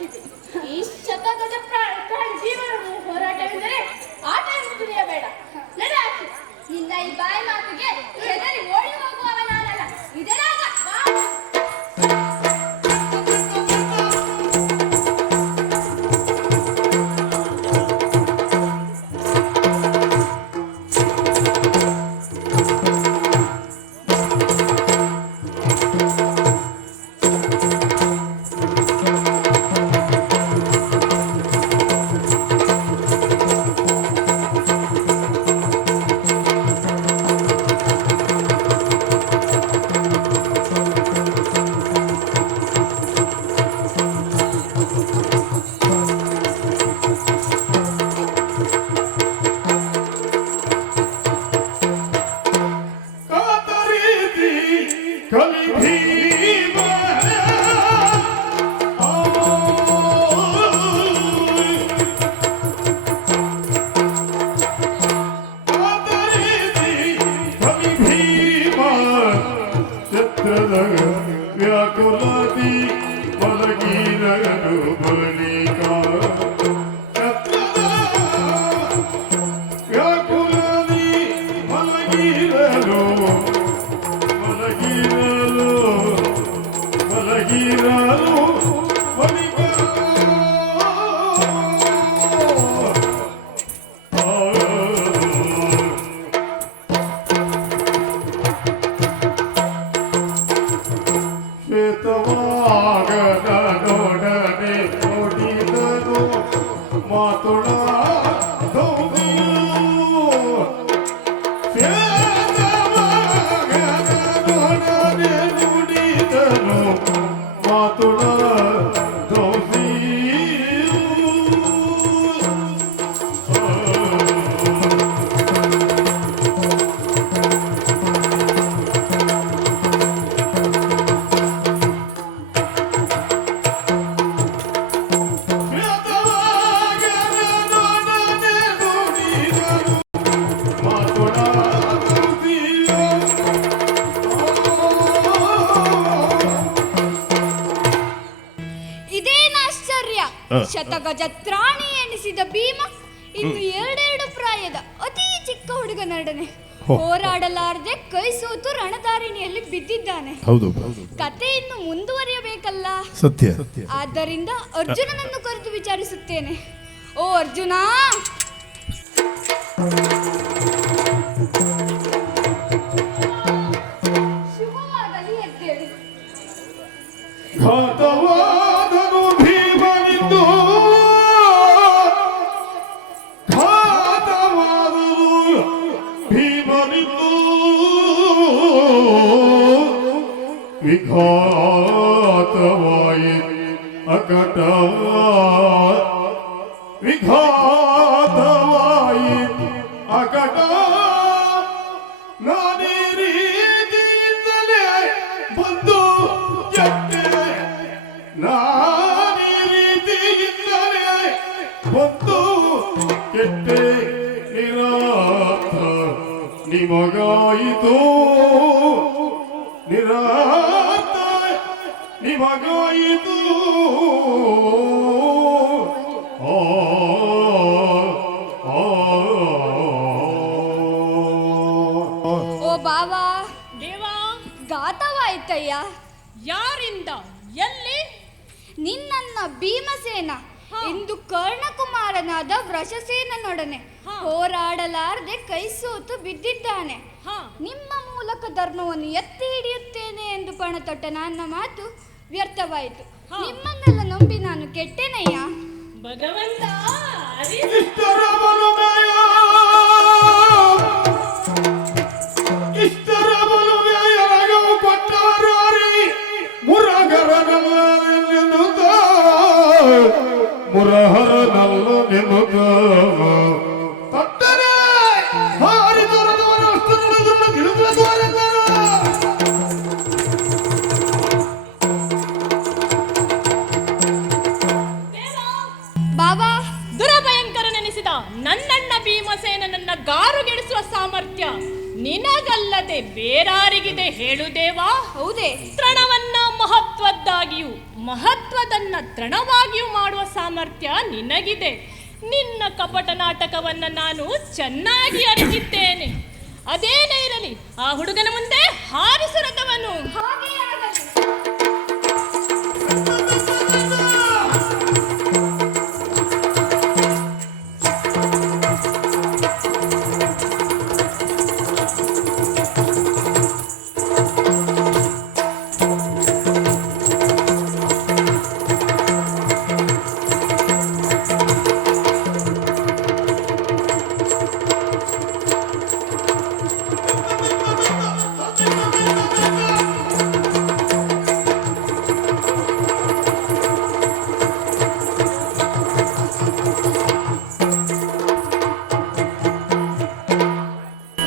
ನಿಂತಿದೆ. ಈ ಶತಗಜ ಪ್ರಾಣಿ ಜೀವನವನ್ನು ಹೋರಾಟವೆಂದರೆ ಆಟ ಎಂದು ತಿಳಿಯಬೇಡ. ನಡೆ ಆಚೆ. ನಿನ್ನ ಈ ಬಾಯಿ ಮಾತಿಗೆ ಹೆದರಿ ಓಡಿ ಹೋಗುವವ ನಾನಲ್ಲ. ಇದರಾಗ ಬಾ. ಕಾತರೀತಿ ಕಲಿ ಭೀಮ ಕಾತರೀತಿ ಕಲಿ ಭೀಮ ಚಿತ್ರದ ವ್ಯಾಕುಲಾದಿ ಮಲಗಿರನು ಬಲಿಕ ಚಿತ್ರದ ವ್ಯಾಕುಲಾದಿ ಮಲಗಿರನು ಮಲಗಿರಲು ಮಲಗಿರಲು ಬಲಿಕ ಶ್ವೇತವಾಗದ ನೋಡನೆ ನೋಡಿದನು ಮಾತುಡ ಶ್ವೇತವಾಗದ ನೋಡನೆ ನುಡಿದನು ಮಾತುಡ ಇದೇನಾಶ್ಚರ್ಯ. ಶತಗಜ ತ್ರಾಣಿ ಎನಿಸಿದ ಭೀಮ ಇನ್ನು ಎರಡೆರಡು ಪ್ರಾಯದ ಅತಿ ಚಿಕ್ಕ ಹುಡುಗ ನಡನೆ ಹೋರಾಡಲಾರದೆ ಕೈ ಸೋತು ರಣಧಾರಿಣಿಯಲ್ಲಿ ಬಿದ್ದಿದ್ದಾನೆ. ಹೌದು, ಕತೆ ಇನ್ನು ಮುಂದುವರಿಯಬೇಕಲ್ಲ. ಸತ್ಯ. ಆದ್ದರಿಂದ ಅರ್ಜುನನನ್ನು ಕರೆದು ವಿಚಾರಿಸುತ್ತೇನೆ. ಓ ಅರ್ಜುನ, ಶುಭವಾಗಲಿ, ಎದ್ದೇಳು. ಘಾತವಾದನು ಭೀಮನಿಂದು ಘಾತವಾದನು ಭೀಮನಿಂದು ವಿಘಾತವಾಯಿ ಅಕಟ ವಿಘಾತವಾಯಿ ಅಕಟ ನಾನೇ ರೀತಿಯಿಂದಲೇ ಬಂದು ನಾನೀ ರೀತಿಯಿಂದಲೇ ಬಂದು ಕೆಟ್ಟೆ ನಿರಾಥ ನಿಮಗಾಯಿತು ನಿರಾಥ ನಿಮಗಾಯಿತು ಓ ಬಾವಾ, ದೇವಾ, ಘಾತವಾಯ್ತಯ್ಯ. ಯಾರಿಂದ? ಎಲ್ಲಿ? ನಿನ್ನನ್ನ ಭೀಮಸೇನ ಇಂದು ಕರ್ಣಕುಮಾರನಾದ ವೃಷಸೇನನೊಡನೆ ಹೋರಾಡಲಾರದೆ ಕೈ ಸೋತು ಬಿದ್ದಿದ್ದಾನೆ. ನಿಮ್ಮ ಮೂಲಕ ಧರ್ಮವನ್ನು ಎತ್ತಿ ಹಿಡಿಯುತ್ತೇನೆ ಎಂದು ಪಣ ತೊಟ್ಟ ನನ್ನ ಮಾತು ವ್ಯರ್ಥವಾಯಿತು. ನಿಮ್ಮನ್ನೆಲ್ಲ ನಂಬಿ ನಾನು ಕೆಟ್ಟೆನಯ್ಯ. ಭಗವಂತ, ಇಷ್ಟರ ಬಲುಮೆಯ ಇಷ್ಟರ ಬಲುಮೆಯ ರಗವು ಕೊಟ್ಟಾರಿ ಮುರಗರನಲ್ಲ ಮುರಹರನಲ್ಲ ನಿಮಗ ತಟ್ಟರೆ ಹಾರಿ ದೊರೆದವರು ಅಷ್ಟು ನಡೆದನ್ನು ಗಿಡುಗಳ ಬಾಬಾ, ದುರಭಯಂಕರನೆನಿಸಿದ ನನ್ನಣ್ಣ ಭೀಮಸೇನನನ್ನ ಗಾರುಗೆಡಿಸುವ ಸಾಮರ್ಥ್ಯ ನಿನಗಲ್ಲದೆ ಬೇರಾರಿಗಿದೆ ಹೇಳು ದೇವಾ? ಹೌದೇ? ತೃಣವನ್ನ ಮಹತ್ವದ್ದಾಗಿಯೂ ಮಹತ್ವದನ್ನ ತೃಣವಾಗಿಯೂ ಮಾಡುವ ಸಾಮರ್ಥ್ಯ ನಿನಗಿದೆ. ನಿನ್ನ ಕಪಟ ನಾಟಕವನ್ನ ನಾನು ಚೆನ್ನಾಗಿ ಅರಿತಿದ್ದೇನೆ. ಅದೇನೇ ಇರಲಿ, ಆ ಹುಡುಗನ ಮುಂದೆ ಹಾರಿಸು ರಥವನ್ನು. ಹಾಗೇ ಆಗಲಿ.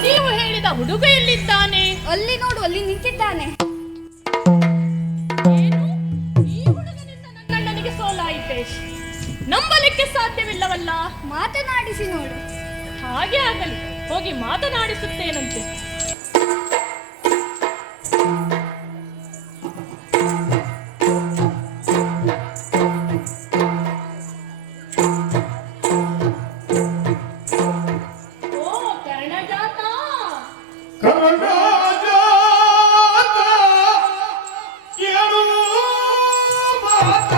ನೀವು ಹೇಳಿದ ಹುಡುಗ ಎಲ್ಲಿದ್ದಾನೆ? ಅಲ್ಲಿ ನೋಡು, ಅಲ್ಲಿ ನಿಂತಿದ್ದಾನೆ. ಏನು? ಈ ಹುಡುಗನಿಂದ ನನ್ನಣ್ಣನಿಗೆ ಸೋಲಾಯಿತೆ. ನಂಬಲಿಕ್ಕೆ ಸಾಧ್ಯವಿಲ್ಲವಲ್ಲ. ಮಾತನಾಡಿಸಿ ನೋಡು. ಹಾಗೆ ಆಗಲಿ, ಹೋಗಿ ಮಾತನಾಡಿಸುತ್ತೇನಂತೆ. ಓ ಕರ್ಣಜಾತ, ಕರ್ಣಜಾತ ಕೇಳು ಮಾತ.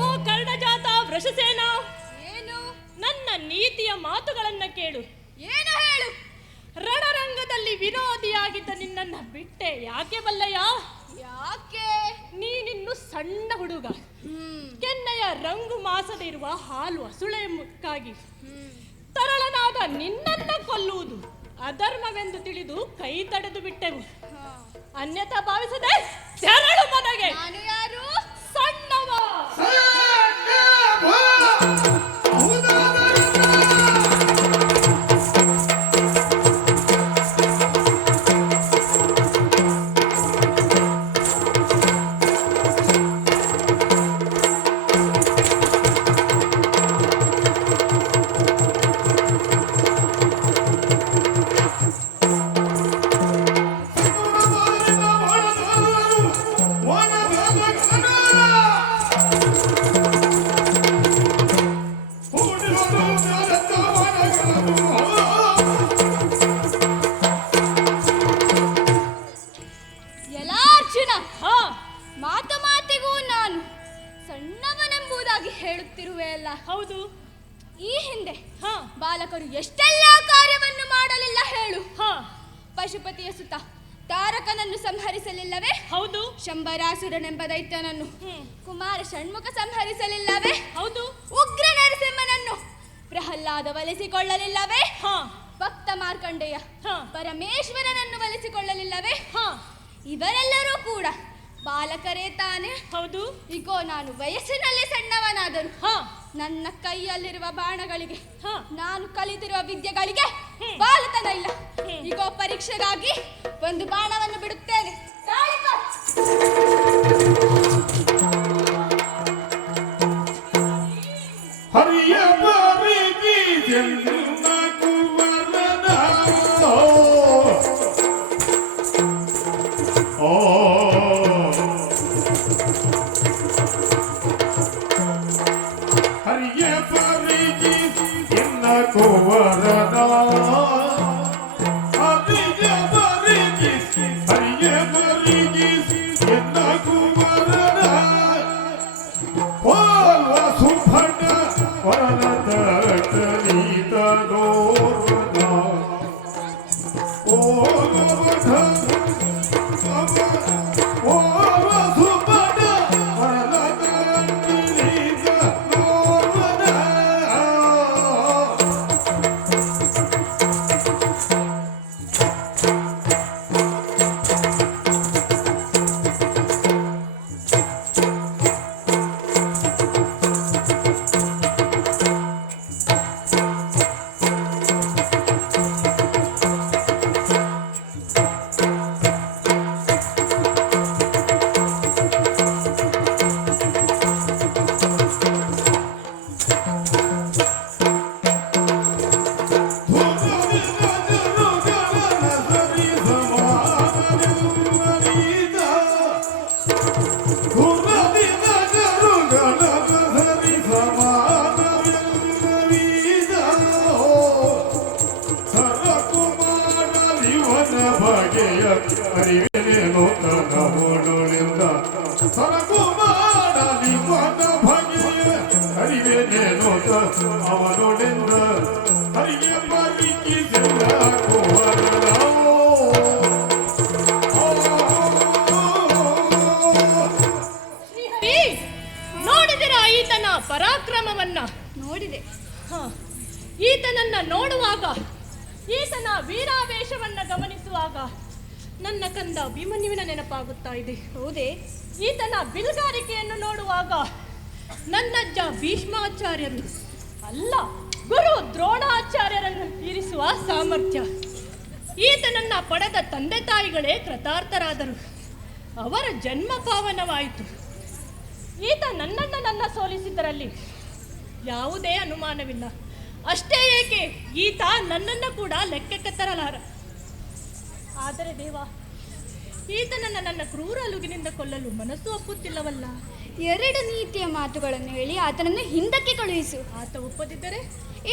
ಓ ಕರ್ಣಜಾತ ವೃಷಸೇನ, ಏನು? ನನ್ನ ನೀತಿಯ ಮಾತುಗಳನ್ನ ಕೇಳು. ಏನು ಹೇಳು? ರಣರಂಗದಲ್ಲಿ ವಿರೋಧಿಯಾಗಿದ್ದ ನಿನ್ನನ್ನ ಬಿಟ್ಟೆ ಯಾಕೆ ಬಲ್ಲಯ್ಯ? ಯಾಕೆ? ನೀನಿನ್ನು ಸಣ್ಣ ಹುಡುಗ. ಕೆನ್ನೆಯ ರಂಗು ಮಾಸದೆ ಇರುವ ಹಾಲು ಹಸುಳೆ ಮುಕ್ಕಾಗಿ ತರಳನಾದ ನಿನ್ನನ್ನ ಕೊಲ್ಲುವುದು ಅಧರ್ಮವೆಂದು ತಿಳಿದು ಕೈ ತಡೆದು ಬಿಟ್ಟೆವು. ಅನ್ಯಥಾ ಭಾವಿಸದೆ ತೆರಳು ಮನೆಗೆ. ನಾನು ಯಾರು? ಸಣ್ಣವ. One of ಹೇಳುತ್ತಿರುವೆ ಅಲ್ಲ. ಹೌದು. ಈ ಹಿಂದೆ ಹಾ ಬಾಲಕರು ಎಷ್ಟೆಲ್ಲ ಕಾರ್ಯವನ್ನು ಮಾಡಲಿಲ್ಲ ಹೇಳು. ಹಾ ಪಶುಪತಿಯ ಸುತ ತಾರಕನನ್ನು ಸಂಹರಿಸಲಿಲ್ಲವೇ? ಹೌದು. ಶಂಬರಾಸುರನೆಂಬ ದೈತ್ಯನನ್ನು ಹ್ಮ್. ಕುಮಾರ ಷಣ್ಮುಖ ಸಂಹರಿಸಲಿಲ್ಲವೇ? ಹೌದು. ಉಗ್ರ ನರಸಿಂಹನನ್ನು ಪ್ರಹ್ಲಾದ ಒಲಿಸಿಕೊಳ್ಳಲಿಲ್ಲವೇ? ಹಾ ಭಕ್ತ ಮಾರ್ಕಂಡೇಯ ಹಾ ಪರಮೇಶ್ವರನನ್ನು ಒಲಿಸಿಕೊಳ್ಳಲಿಲ್ಲವೇ? ಹಾ ಇವರೆಲ್ಲರೂ ಕೂಡ ಬಾಲಕರೇ ತಾನೆ. ಹೌದು. ಈಗೋ ನಾನು ವಯಸ್ಸಿನಲ್ಲಿ ಸಣ್ಣವನಾದರು ಹಾ ನನ್ನ ಕೈಯಲ್ಲಿರುವ ಬಾಣಗಳಿಗೆ ಹಾ ನಾನು ಕಲಿತಿರುವ ವಿದ್ಯೆಗಳಿಗೆ ಹ್ಮ್. ಬಾಲತನ ಇಲ್ಲ. ಹ್ಮ್. ಈಗೋ ಪರೀಕ್ಷೆಗಾಗಿ ಒಂದು ಬಾಣವನ್ನು ಬಿಡುತ್ತೇನೆ. ತಾಳಿಕೋ. ಹರಿಯ ಬಾರಿಗೆ ಜನ್ಮ ಕುವರನ ಓ ಹರಿಯ ಬಾರಿಗೆ ಎನ್ನ ಕುವರನ ಹರಿಯ ಬಾರಿಗೆ ಎನ್ನ ಕುವರನ ಓಲ್ವ ಸುಭಟ ವರನದ ಚಲಿತ ನೋರ್ವನ ಓಲ್ವ ಸುಭಟ ವರನದ ಚಲಿತ ನೋರ್ವನ ಅರಿವೇನೇನೋ ತನ್ನ ಓಡೋಳಿಂದ ಸರಕು ಮಾಡಲಿ ಮನ ಭಗೆಯ ಅರಿವೇನೇನೋ ಅವನೊಡೆಂದ ಅರಿಗೆ ಬರಿಗಿದೆಲ್ಲ ಕೋವರನೋ ಶ್ರೀಹರಿ, ನೋಡಿದಿರಾ ಈತನ ಪರಾಕ್ರಮವನ್ನ? ನೋಡಿದೆ. ಹ, ಈತನನ್ನ ನೋಡುವಾಗ, ಈತನ ವೀರಾವೇಶವನ್ನ ಗಮನಿಸುವಾಗ ನನ್ನ ಕಂದ ಅಭಿಮನ್ಯುವಿನ ನೆನಪಾಗುತ್ತಾ ಇದೆ. ಹೌದೇ? ಈತನ ಬಿಲ್ಗಾರಿಕೆಯನ್ನು ನೋಡುವಾಗ ನನ್ನಜ್ಜ ಭೀಷ್ಮಾಚಾರ್ಯರು ಅಲ್ಲ, ಗುರು ದ್ರೋಣಾಚಾರ್ಯರನ್ನು ಇರಿಸುವ ಸಾಮರ್ಥ್ಯ. ಈತನನ್ನ ಪಡೆದ ತಂದೆ ತಾಯಿಗಳೇ ಕೃತಾರ್ಥರಾದರು. ಅವರ ಜನ್ಮ ಪಾವನವಾಯಿತು. ಈತ ನನ್ನ ಸೋಲಿಸಿದ್ದರಲ್ಲಿ ಯಾವುದೇ ಅನುಮಾನವಿಲ್ಲ. ಅಷ್ಟೇ ಏಕೆ, ಈತ ನನ್ನನ್ನು ಕೂಡ ಲೆಕ್ಕಕ್ಕೆ ತರಲಾರ. ಆದರೆ ದೇವ, ಈತನನ್ನು ನನ್ನ ಕ್ರೂರ ಅಲುಗಿನಿಂದ ಕೊಲ್ಲಲು ಮನಸ್ಸು ಒಪ್ಪುತ್ತಿಲ್ಲವಲ್ಲ. ಎರಡು ನೀತಿಯ ಮಾತುಗಳನ್ನು ಹೇಳಿ ಆತನನ್ನು ಹಿಂದಕ್ಕೆ ಕಳುಹಿಸು. ಆತ ಒಪ್ಪದಿದ್ದರೆ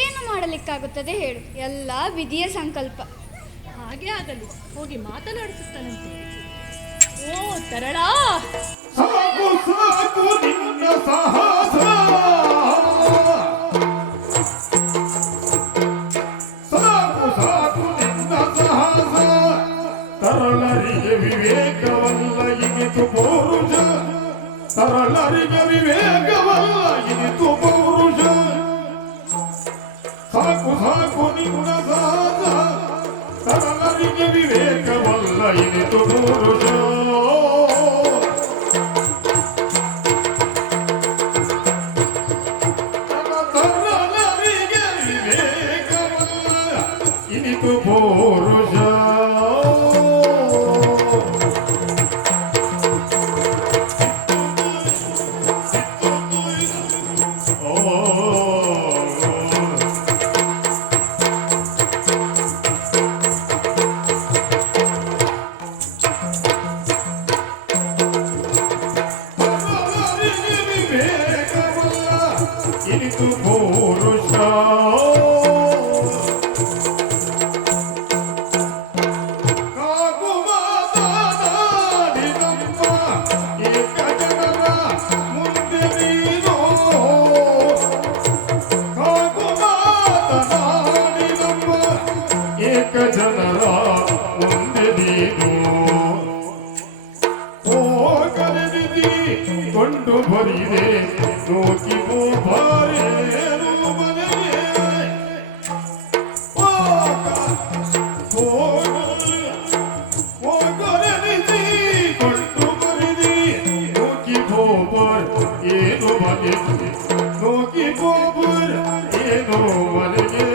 ಏನು ಮಾಡಲಿಕ್ಕಾಗುತ್ತದೆ ಹೇಳು? ಎಲ್ಲ ವಿಧಿಯ ಸಂಕಲ್ಪ. ಹಾಗೆ ಆಗಲಿ, ಹೋಗಿ ಮಾತನಾಡಿಸುತ್ತಾನಂತೆ. ಓ ತರಳ, ಸಾಕು ಸಾಕು ನಿನ್ನ ಸಾಹಸ, ಸಾಕು ಸಾಕು ನಿನ್ನ ಸಾಹಸ, ತರಳರಿಗೆ ವಿವೇಕವಲ್ಲ ಇನಿತು ಪೌರುಷ, ತರಳರಿಗೆ ವಿವೇಕವಲ್ಲ ಇನಿತು ಪೌರುಷ, ಸಾಕು ಸಾಕು ನಿನ್ನ ಸಾಹಸ, ತರಳರಿಗೆ ವಿವೇಕವಲ್ಲ ಇನಿತು ಪೌರುಷ. ಇನಿತು ಪೌರುಷ ಇನಿತು ಪೌರುಷ ಕೊಂಡು ಬರಿದೆ ನೋಕಿ ಬಾರೇನು ಮನೆಗೆ ಹೋಗರೆನಿಸಿ ಕೊಂಡು ಬರಿದೆ ನೋಕಿ ಬೋಬರ್ ಏನು ಮನೆಗೆ ನೋಕಿ ಬೋಬರ್ ಏನು ಮನೆಗೆ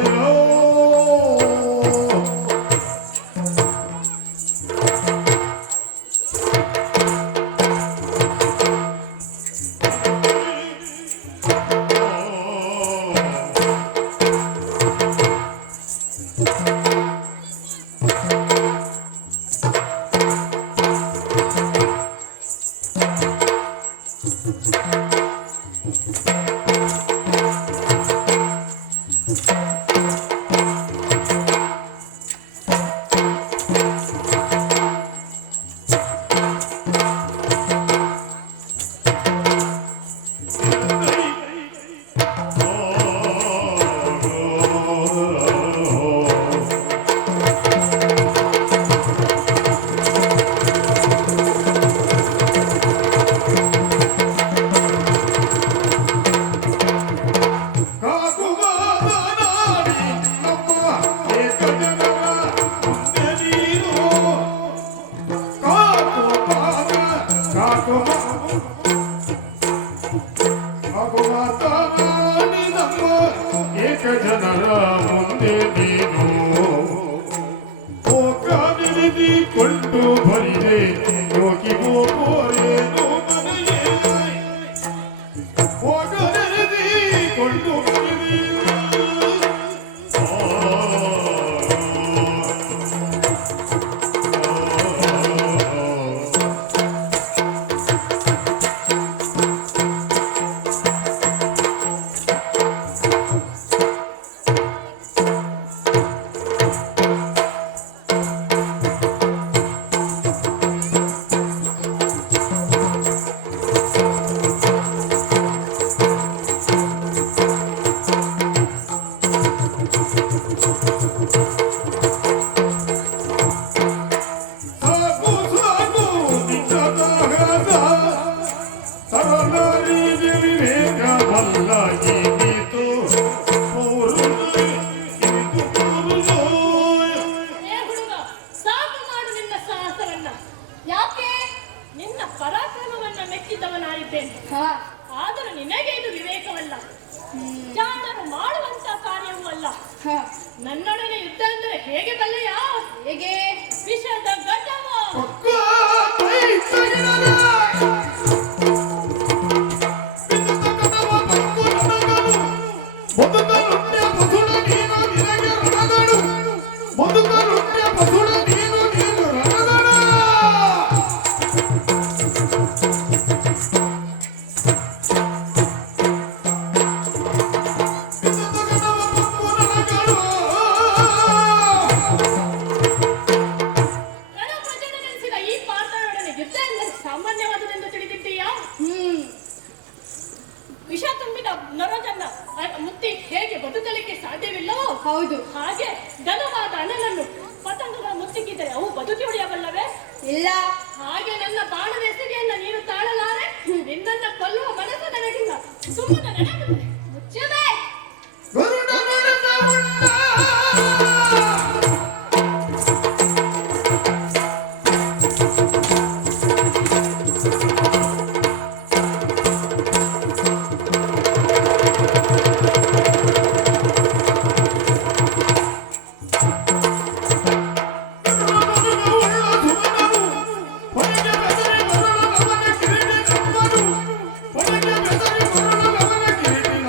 ಜನರ ಮುಂದೆ ನೀನು ಕೊಂಡು ಬರಿದೆ ಯೋಗಿ ಹೋಗೋರೇನು ಮನೆಯೇ ಹೋಗರೆದಿ ಕೊಂಡು ಬರಿದೆ ಏ ಹುಡುಗ, ಸಾಕು ಮಾಡು ನಿನ್ನ ಸಾಹಸವನ್ನ. ಯಾಕೆ? ನಿನ್ನ ಪರಾಕ್ರಮವನ್ನ ಮೆಚ್ಚಿದವನಾಗಿದ್ದೇನೆ. ಆದರೂ ನಿನಗೆ ಇದು ವಿವೇಕವಲ್ಲ, ಜಾಣರು ಮಾಡುವಂತ ಕಾರ್ಯವೂ ಅಲ್ಲ. ನನ್ನೊಡನೆ ಯುದ್ಧ ಅಂದರೆ ಹೇಗೆ ಬಲ್ಲೆಯ? ಹೇಗೆ? ವಿಷದ ಗಜವ ರಣಪ್ರಚಂಡನೆನಿಸಿದ ಈ ಪಾತ್ರನೊಡನೆ ಯುದ್ಧ ಎಂದರೆ ಸಾಮಾನ್ಯವಾದುದೆಂದು ತಿಳಿದಿದ್ದೀಯಾ? ವಿಷ ತುಂಬಿದ ನರಜನ್ನ ಮುತ್ತಿ ಹೇಗೆ ಬದುಕಲಿಕ್ಕೆ ಸಾಧ್ಯವಿಲ್ಲವೋ ಹೌದು, ಹಾಗೆ ಘನವಾದ ಅನಲನ್ನು ಪತಂಗಗಳ ಮುತ್ತಿಕ್ಕಿದರೆ ಅವು ಬದುಕಿ ಉಳಿಯಬಲ್ಲವೇ? ಇಲ್ಲ. ಹಾಗೆ ನನ್ನ ಬಾಣದ ಎಸೆಗೆಯನ್ನ ನೀನು ತಾಳಲಾರೆ. ನಿನ್ನನ್ನ ಕೊಲ್ಲುವ ಮನಸ್ಸು ನನಗಿಲ್ಲ. ಸುಮ್ಮನೆ ನಡೆಯುತ್ತದೆ. ಮುಚ್ಚಬೇ. ಹೊರಗೆ ಬೆದರಿ ಬರಲು ಅವನ ಕಿರೀಟಿ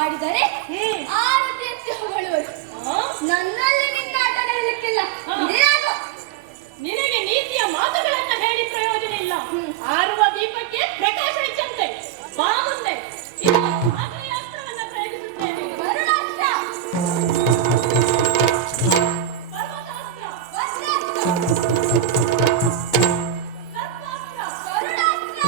ಆಡಿದರೆ ಆರತಿ ಎತ್ತಿ ಹೊಗಳುವರು. ನನ್ನಲ್ಲಿ ನಿನ್ನ ಆಟ ನಡೆಯಲಿಕ್ಕಿಲ್ಲ. ಇದೇನಾಗೋ? ನಿನಗೆ ನೀತಿಯ ಮಾತುಗಳನ್ನ ಹೇಳಿ ಪ್ರಯೋಜನ ಇಲ್ಲ. ಆರುವ ದೀಪಕ್ಕೆ ಪ್ರಕಾಶ ಹೆಚ್ಚಂತೆ. ಬಾ ಮುಂದೆ, ಅಸ್ತ್ರವನ್ನ ಪ್ರಯೋಗಿಸುತ್ತೇನೆ. ವರುಣಾಸ್ತ್ರ, ಪರ್ವತಾಸ್ತ್ರ, ವಜ್ರಾಸ್ತ್ರ, ಸರ್ಪಾಸ್ತ್ರ, ವರುಣಾಸ್ತ್ರ.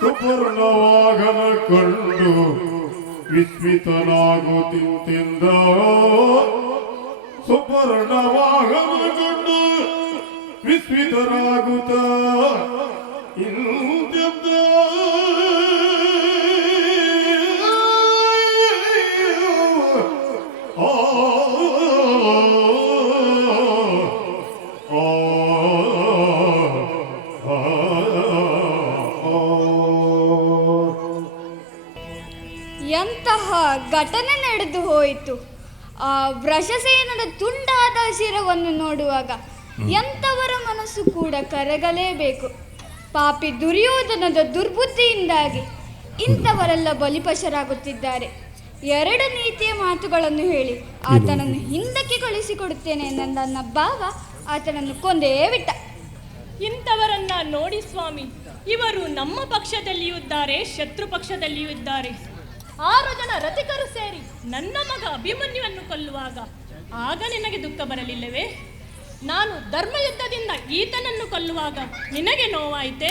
ಸುಪರ್ಣವಾಗನ ಕಂಡು ವಿಸ್ಮಿತನಾಗುತ್ತಿದ್ದ ಸುಪರ್ಣವಾಗನ ಕಂಡು ವಿಸ್ಮಿತನಾಗುತ್ತ ಇಂತೆದ್ದ ಎಂತಹ ಘಟನೆ ನಡೆದು ಹೋಯಿತು. ಆ ವೃಷಸೇನದ ತುಂಡಾದ ಶಿರವನ್ನು ನೋಡುವಾಗ ಎಂಥವರ ಮನಸ್ಸು ಕೂಡ ಕರಗಲೇಬೇಕು. ಪಾಪಿ ದುರ್ಯೋಧನದ ದುರ್ಬುದ್ಧಿಯಿಂದಾಗಿ ಇಂಥವರೆಲ್ಲ ಬಲಿಪಶರಾಗುತ್ತಿದ್ದಾರೆ. ಎರಡು ನೀತಿಯ ಮಾತುಗಳನ್ನು ಹೇಳಿ ಆತನನ್ನು ಹಿಂದಕ್ಕೆ ಕಳಿಸಿಕೊಡುತ್ತೇನೆ ನನ್ನ ಭಾವ ಆತನನ್ನು ಕೊಂದೇ ಬಿಟ್ಟ. ಇಂಥವರನ್ನ ನೋಡಿ ಸ್ವಾಮಿ, ಇವರು ನಮ್ಮ ಪಕ್ಷದಲ್ಲಿಯೂ ಇದ್ದಾರೆ, ಶತ್ರು ಪಕ್ಷದಲ್ಲಿಯೂ ಇದ್ದಾರೆ. 6 ಜನ ರಥಿಕರು ಸೇರಿ ನನ್ನ ಮಗ ಅಭಿಮನ್ಯುವನ್ನು ಕೊಲ್ಲುವಾಗ ಆಗ ನಿನಗೆ ದುಃಖ ಬರಲಿಲ್ಲವೇ? ನಾನು ಧರ್ಮಯುದ್ಧದಿಂದ ಈತನನ್ನು ಕೊಲ್ಲುವಾಗ ನಿನಗೆ ನೋವಾಯಿತೆ?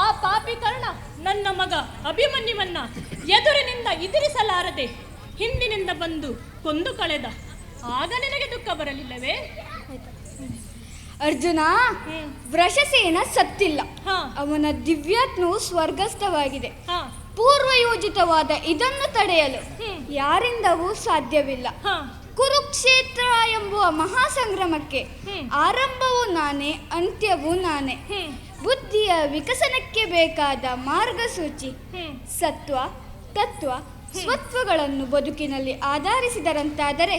ಆ ಪಾಪಿ ಕರ್ಣ ನನ್ನ ಮಗ ಅಭಿಮನ್ಯುವನ್ನ ಎದುರಿನಿಂದ ಎದುರಿಸಲಾರದೆ ಹಿಂದಿನಿಂದ ಬಂದು ಕೊಂದು ಕಳೆದ. ಆಗ ನಿನಗೆ ದುಃಖ ಬರಲಿಲ್ಲವೇ? ಅರ್ಜುನ, ವೃಷಸೇನ ಸತ್ತಿಲ್ಲ. ಅವನ ದಿವ್ಯಾತ್ಮವು ಸ್ವರ್ಗಸ್ಥವಾಗಿದೆ. ಪೂರ್ವಯೋಜಿತವಾದ ಇದನ್ನು ತಡೆಯಲು ಯಾರಿಂದವೂ ಸಾಧ್ಯವಿಲ್ಲ. ಕುರುಕ್ಷೇತ್ರ ಎಂಬುವ ಮಹಾಸಂಗ್ರಾಮಕ್ಕೆ ಆರಂಭವೂ ನಾನೇ, ಅಂತ್ಯವೂ ನಾನೇ. ಬುದ್ಧಿಯ ವಿಕಸನಕ್ಕೆ ಬೇಕಾದ ಮಾರ್ಗಸೂಚಿ ಸತ್ವ, ತತ್ವ, ಸ್ವತ್ವಗಳನ್ನು ಬದುಕಿನಲ್ಲಿ ಆಧರಿಸಿದರಂತಾದರೆ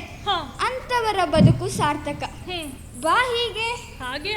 ಅಂಥವರ ಬದುಕು ಸಾರ್ಥಕ. ಬಾ ಹೀಗೆ. ಹಾಗೆ